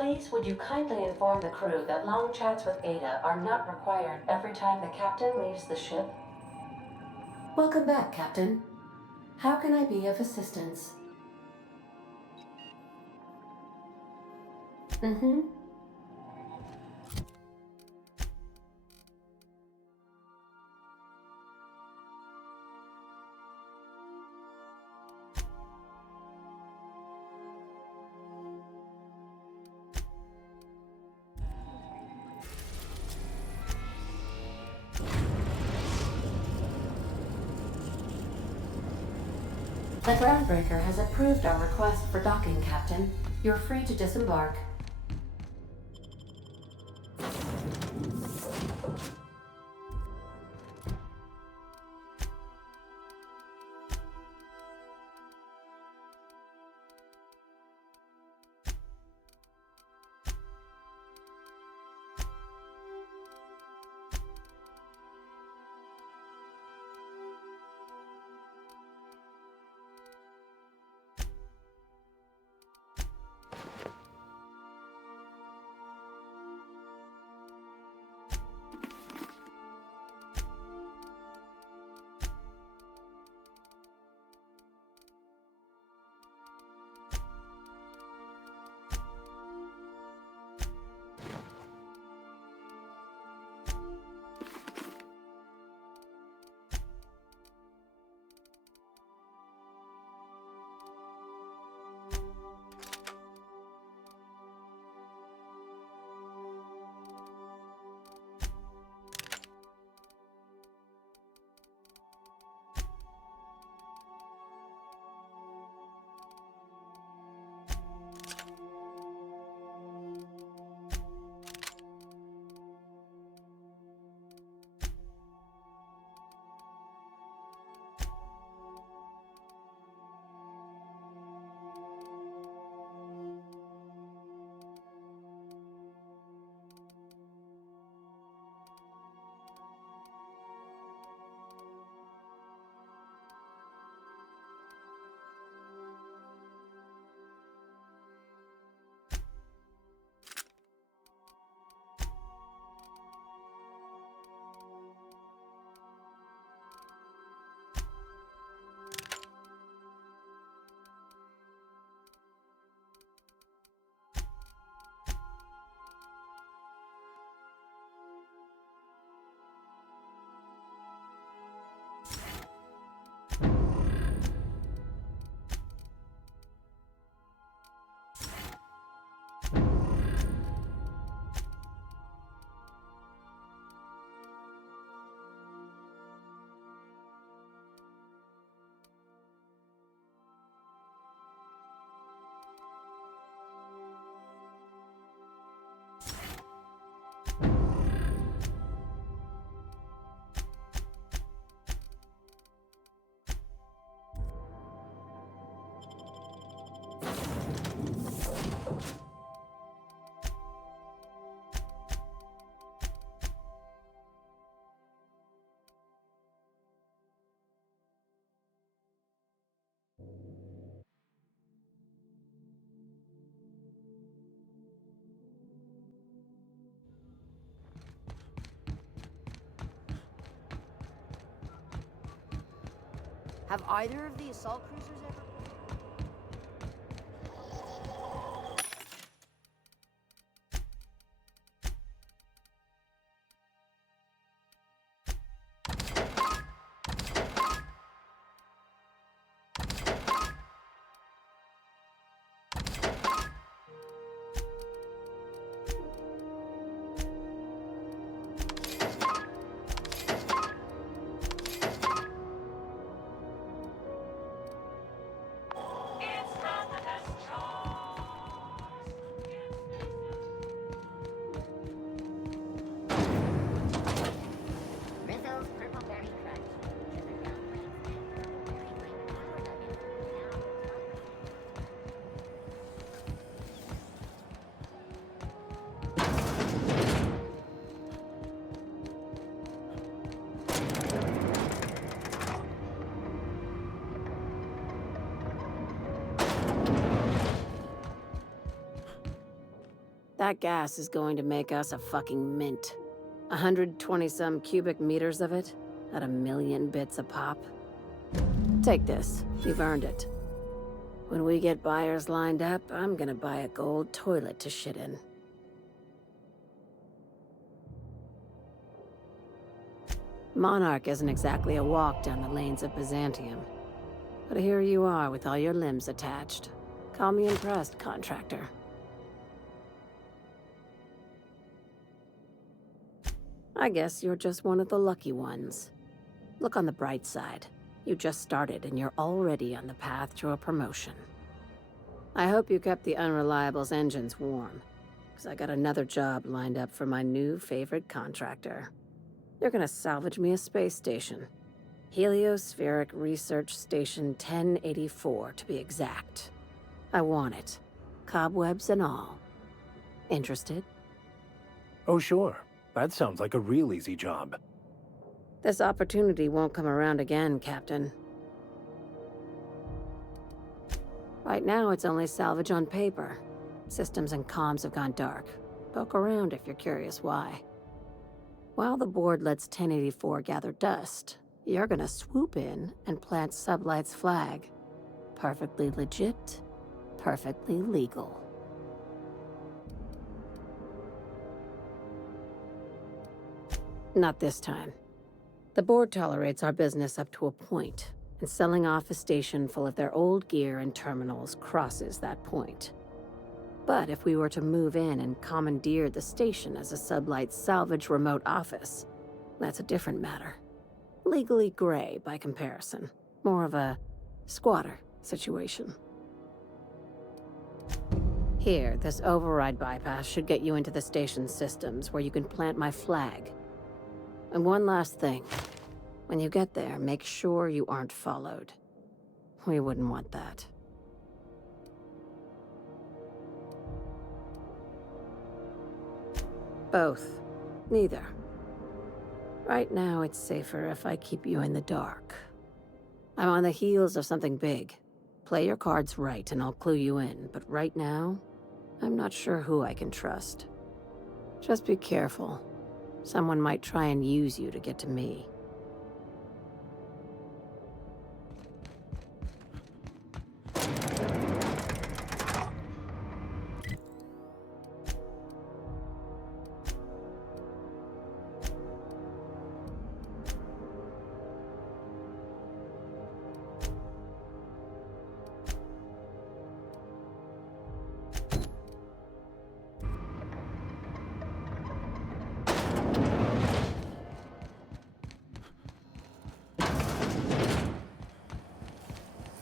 Please, would you kindly inform the crew that long chats with Ada are not required every time the captain leaves the ship? Welcome back, Captain. How can I be of assistance? Mm-hmm. The groundbreaker has approved our request for docking, Captain. You're free to disembark. Have either of the assault cruisers ever... That gas is going to make us a fucking mint. 120-some cubic meters of it, at 1,000,000 bits a pop. Take this. You've earned it. When we get buyers lined up, I'm gonna buy a gold toilet to shit in. Monarch isn't exactly a walk down the lanes of Byzantium. But here you are with all your limbs attached. Call me impressed, contractor. I guess you're just one of the lucky ones. Look on the bright side. You just started and you're already on the path to a promotion. I hope you kept the Unreliable's engines warm, because I got another job lined up for my new favorite contractor. You're gonna salvage me a space station. Heliospheric Research Station 1084, to be exact. I want it. Cobwebs and all. Interested? Oh, sure. That sounds like a real easy job. This opportunity won't come around again, Captain. Right now, it's only salvage on paper. Systems and comms have gone dark. Poke around if you're curious why. While the board lets 1084 gather dust, you're gonna swoop in and plant Sublight's flag. Perfectly legit, perfectly legal. Not this time. The board tolerates our business up to a point, and selling off a station full of their old gear and terminals crosses that point. But if we were to move in and commandeer the station as a Sublight salvage remote office, that's a different matter. Legally gray by comparison. More of a squatter situation. Here, this override bypass should get you into the station's systems where you can plant my flag. And one last thing. When you get there, make sure you aren't followed. We wouldn't want that. Both. Neither. Right now, it's safer if I keep you in the dark. I'm on the heels of something big. Play your cards right and I'll clue you in, but right now, I'm not sure who I can trust. Just be careful. Someone might try and use you to get to me.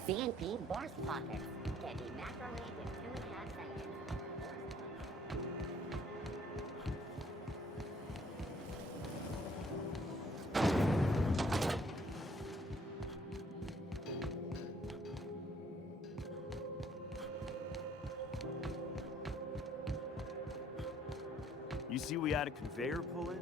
CNP Bourse Potter. ᴘᴜᴇᴅᴜᴛᴜᴇᴱ in 2.5 seconds. You see we had a conveyor pull in?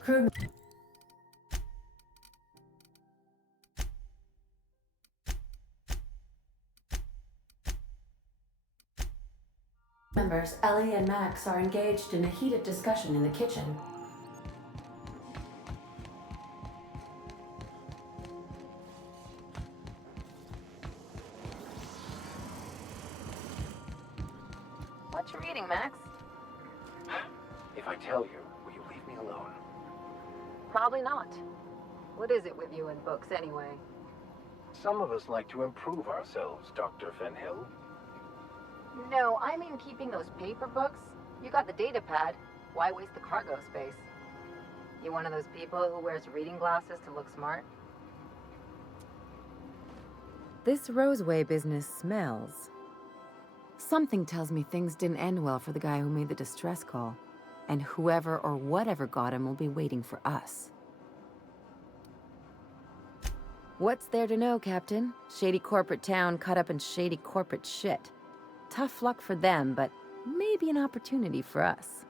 Crew members Ellie and Max are engaged in a heated discussion in the kitchen. What you reading, Max? If I tell you, will you leave me alone? Probably not. What is it with you and books, anyway? Some of us like to improve ourselves, Dr. Fenhill. No, I mean keeping those paper books. You got the data pad. Why waste the cargo space? You one of those people who wears reading glasses to look smart? This Roseway business smells. Something tells me things didn't end well for the guy who made the distress call. And whoever or whatever got him will be waiting for us. What's there to know, Captain? Shady corporate town caught up in shady corporate shit. Tough luck for them, but maybe an opportunity for us.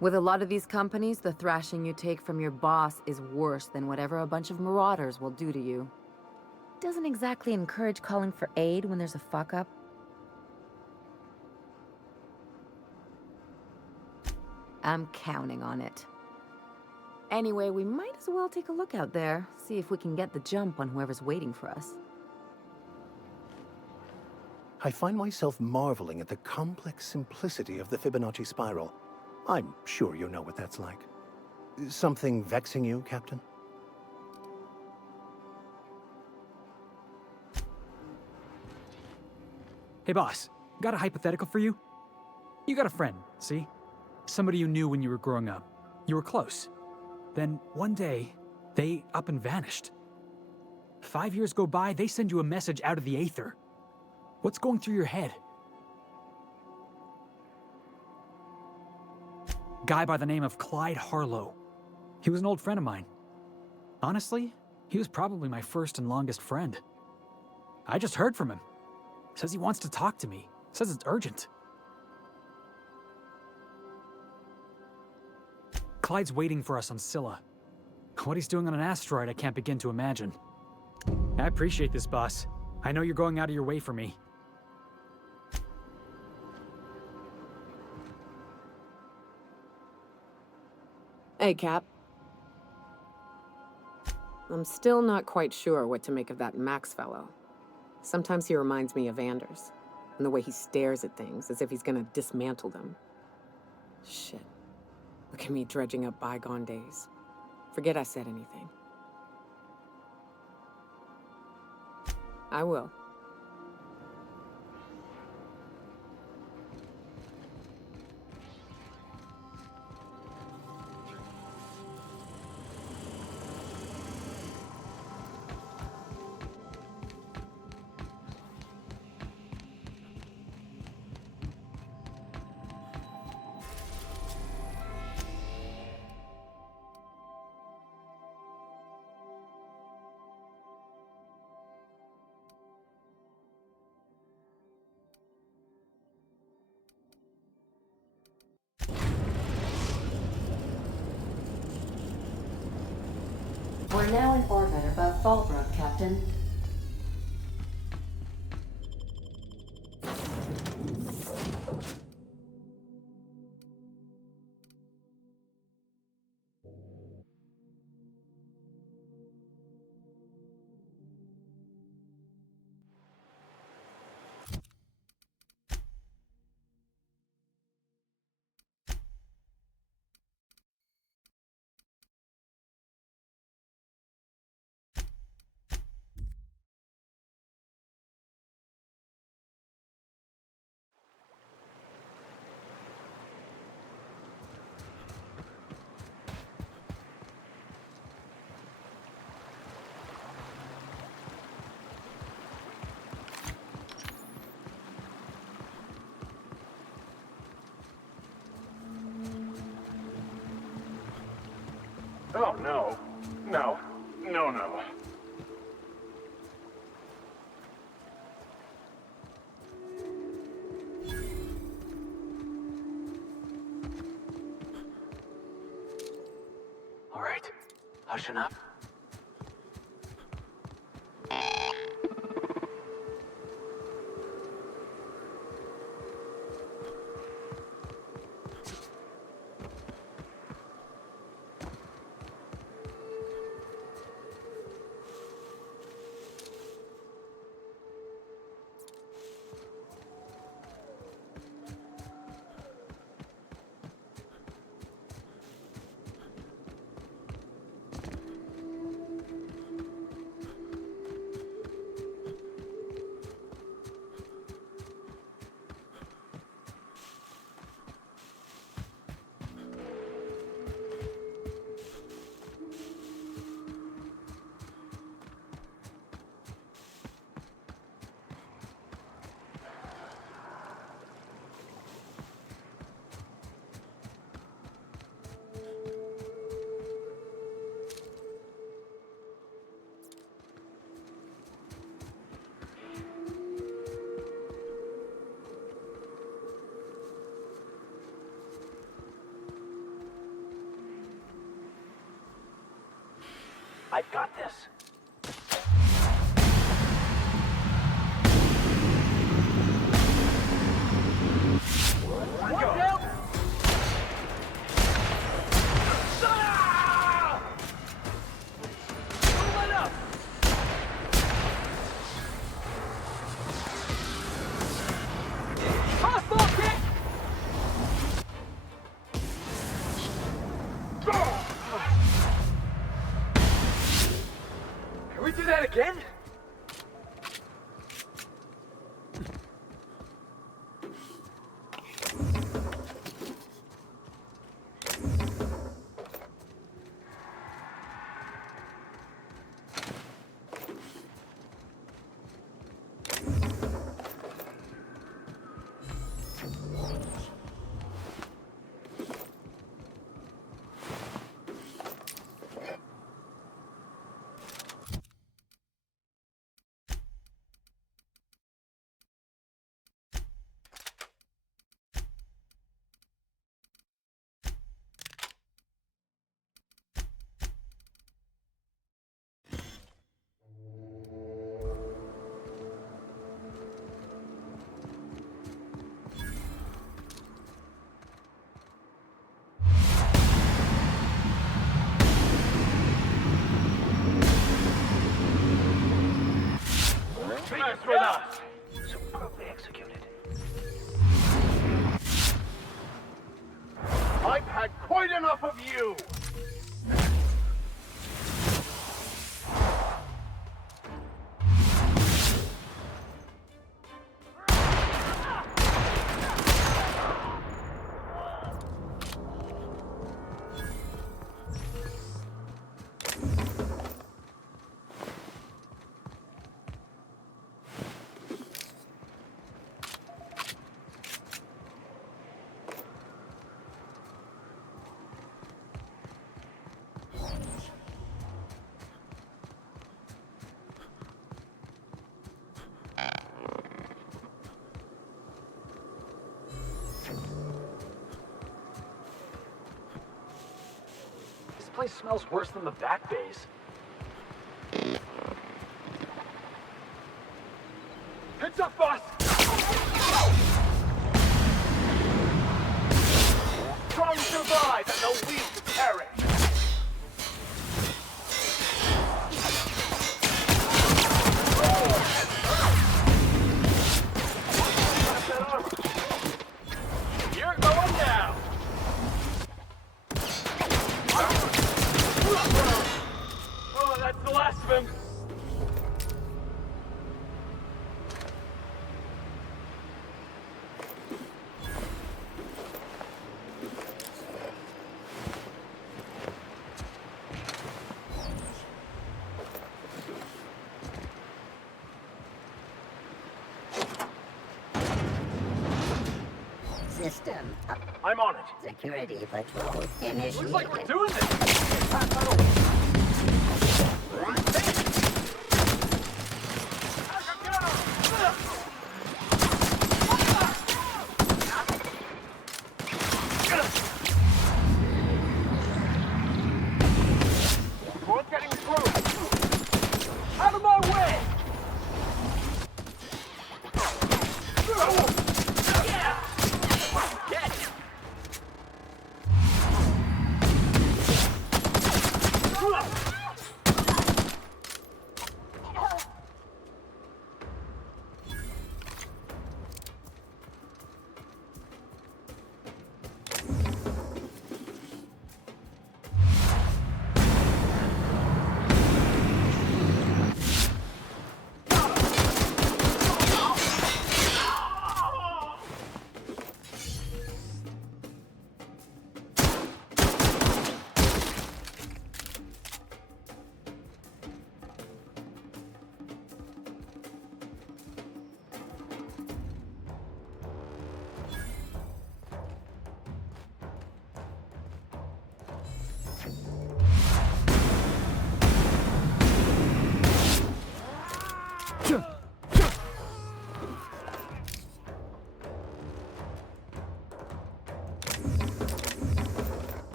With a lot of these companies, the thrashing you take from your boss is worse than whatever a bunch of marauders will do to you. Doesn't exactly encourage calling for aid when there's a fuck-up. I'm counting on it. Anyway, we might as well take a look out there, see if we can get the jump on whoever's waiting for us. I find myself marveling at the complex simplicity of the Fibonacci spiral. I'm sure you know what that's like. Something vexing you, Captain? Hey boss, got a hypothetical for you? You got a friend, see? Somebody you knew when you were growing up. You were close. Then one day, they up and vanished. 5 years go by, they send you a message out of the aether. What's going through your head? Guy by the name of Clyde Harlow. He was an old friend of mine. Honestly, he was probably my first and longest friend. I just heard from him. Says he wants to talk to me. Says it's urgent. Clyde's waiting for us on Scylla. What he's doing on an asteroid, I can't begin to imagine. I appreciate this, boss. I know you're going out of your way for me. Hey, Cap. I'm still not quite sure what to make of that Max fellow. Sometimes he reminds me of Anders, and the way he stares at things as if he's gonna dismantle them. Shit. Look at me dredging up bygone days. Forget I said anything. I will. We're now in orbit above Fallbrook, Captain. Oh, no. No. No, no. All right. Hushing up. had quite enough of you! This place smells worse than the back base. Heads up, boss! Strong survive and the weak perish! You're going down! Oh, that's the last of him! System up. I'm on it. Security patrol initiated. Looks like we're doing this! We're getting through! Out of my way!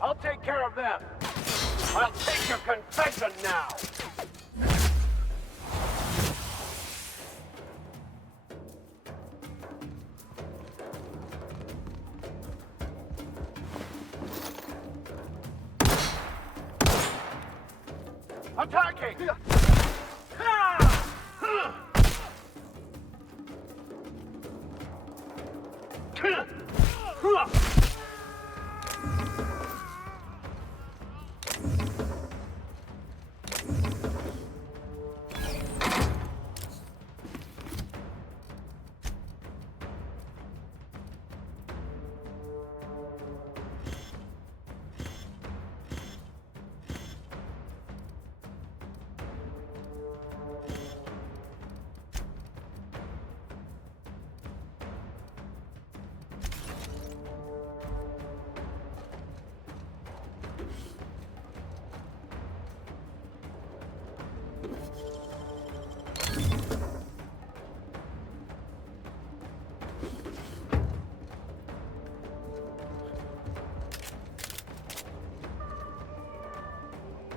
I'll take care of them. I'll take your confession now. Attacking!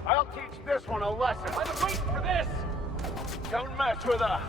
I'll teach this one a lesson. I've been waiting for this! Don't mess with us!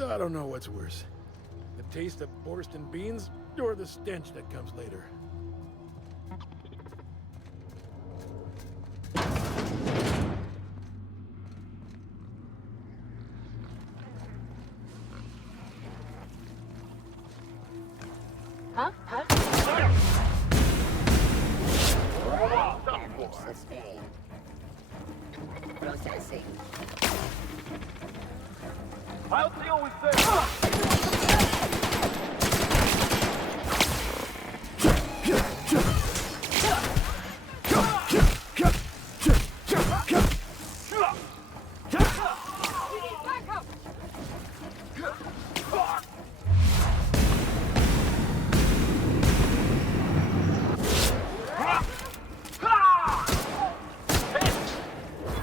I don't know what's worse. The taste of borscht and beans, or the stench that comes later. Huh? Damage sustained. Processing. I'll deal with this.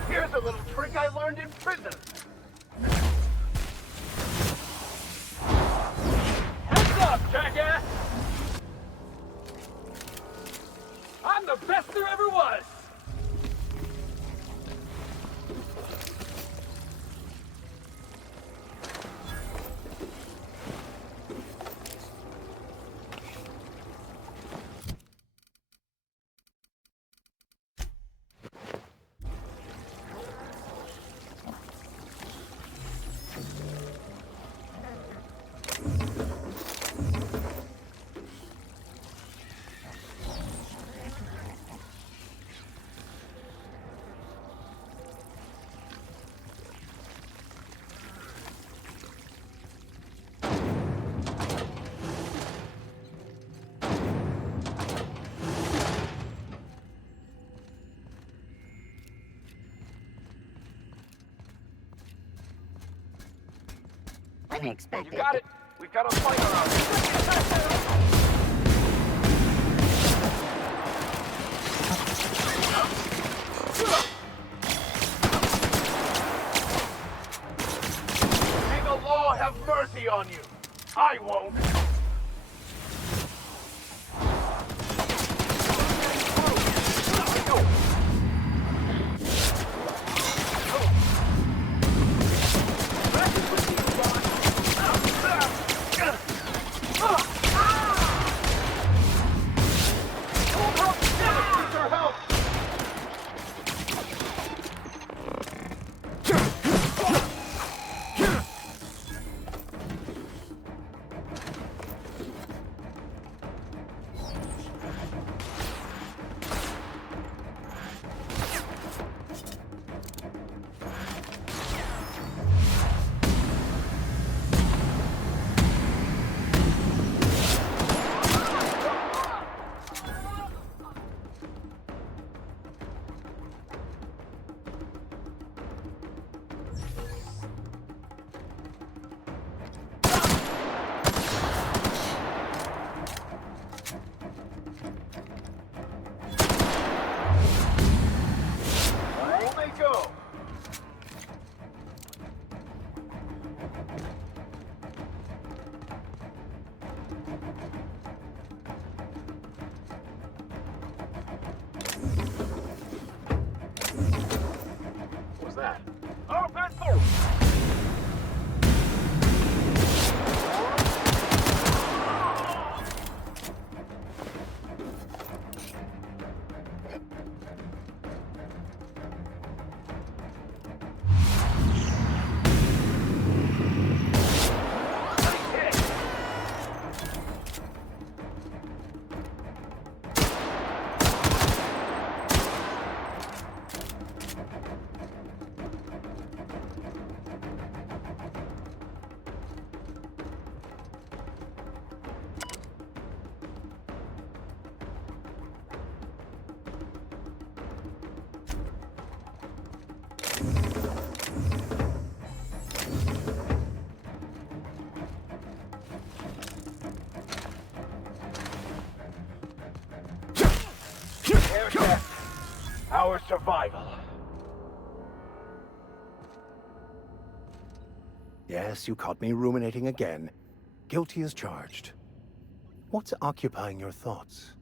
Here's a little trick I learned in prison. Heads up, jackass! I'm the best there ever was! Unexpected. You got it! We've got a fight on our hands. May the law have mercy on you. I won't. Go. What's that? Open forward. Our survival. Yes, you caught me ruminating again. Guilty as charged. What's occupying your thoughts?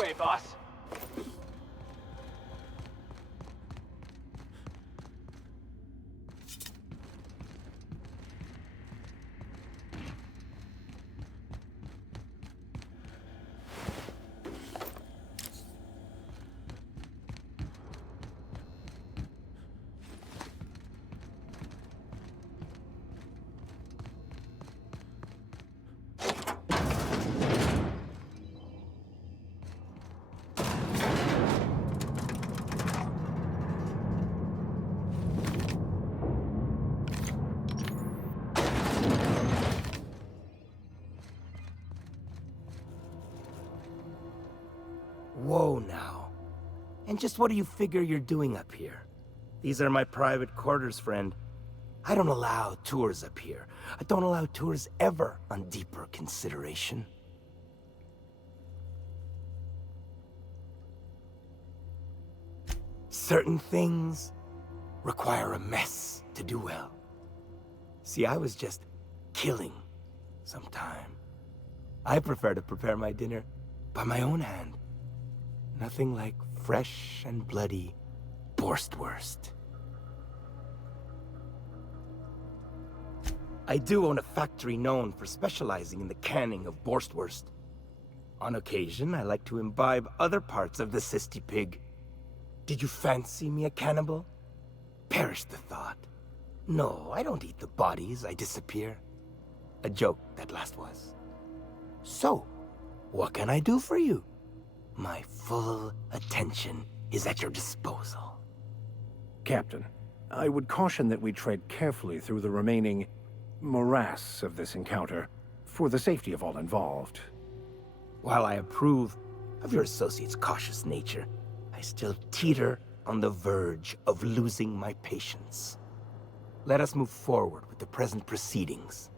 way, boss. Whoa now. And just what do you figure you're doing up here? These are my private quarters, friend. I don't allow tours up here. I don't allow tours ever on deeper consideration. Certain things require a mess to do well. See, I was just killing some time. I prefer to prepare my dinner by my own hand. Nothing like fresh and bloody Borstwurst. I do own a factory known for specializing in the canning of Borstwurst. On occasion, I like to imbibe other parts of the cysty pig. Did you fancy me a cannibal? Perish the thought. No, I don't eat the bodies, I disappear. A joke, that last was. So, what can I do for you? My full attention is at your disposal. Captain, I would caution that we tread carefully through the remaining morass of this encounter, for the safety of all involved. While I approve of your associate's cautious nature, I still teeter on the verge of losing my patience. Let us move forward with the present proceedings.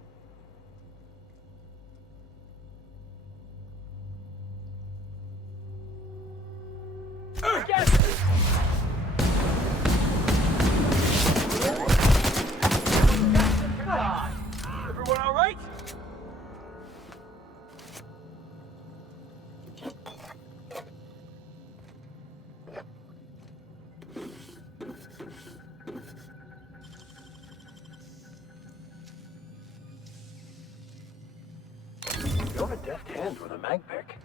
Everyone all right? You have a deft hand with a mag pick.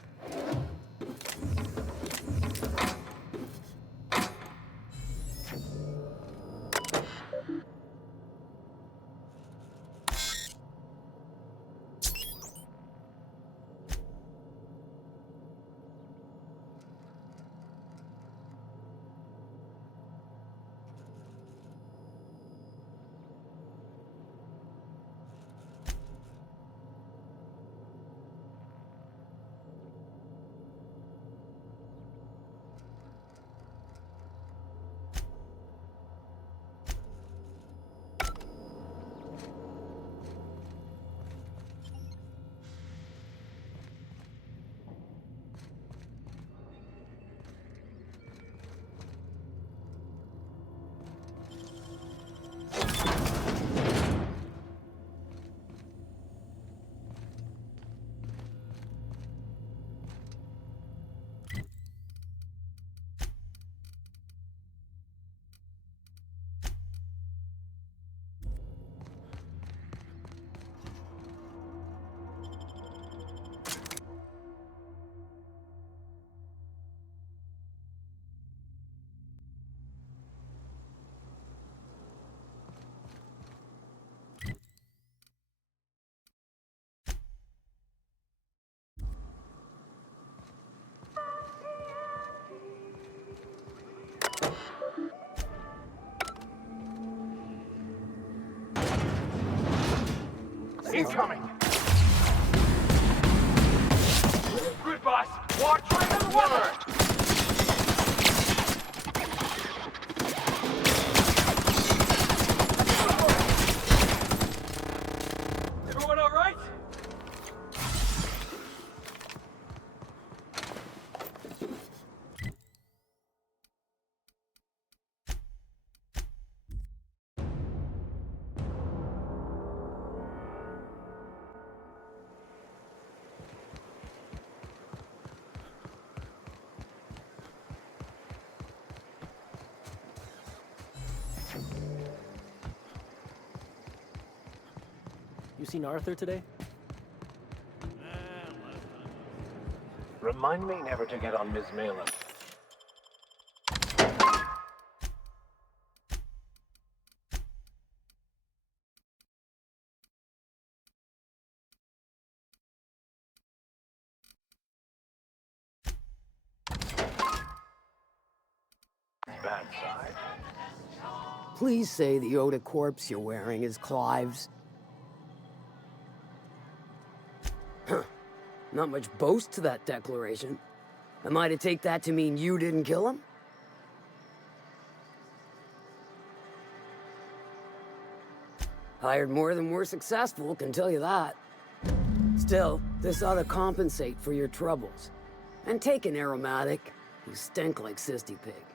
Incoming! Good, boss! Watch right the weather! Everyone all right? seen Arthur today? Remind me never to get on Ms. Malin. Bad side. Please say the Oda corpse you're wearing is Clive's. Huh. Not much boast to that declaration. Am I to take that to mean you didn't kill him? Hired more than we're successful, can tell you that. Still, this ought to compensate for your troubles. And take an aromatic. You stink like Sisty Pig.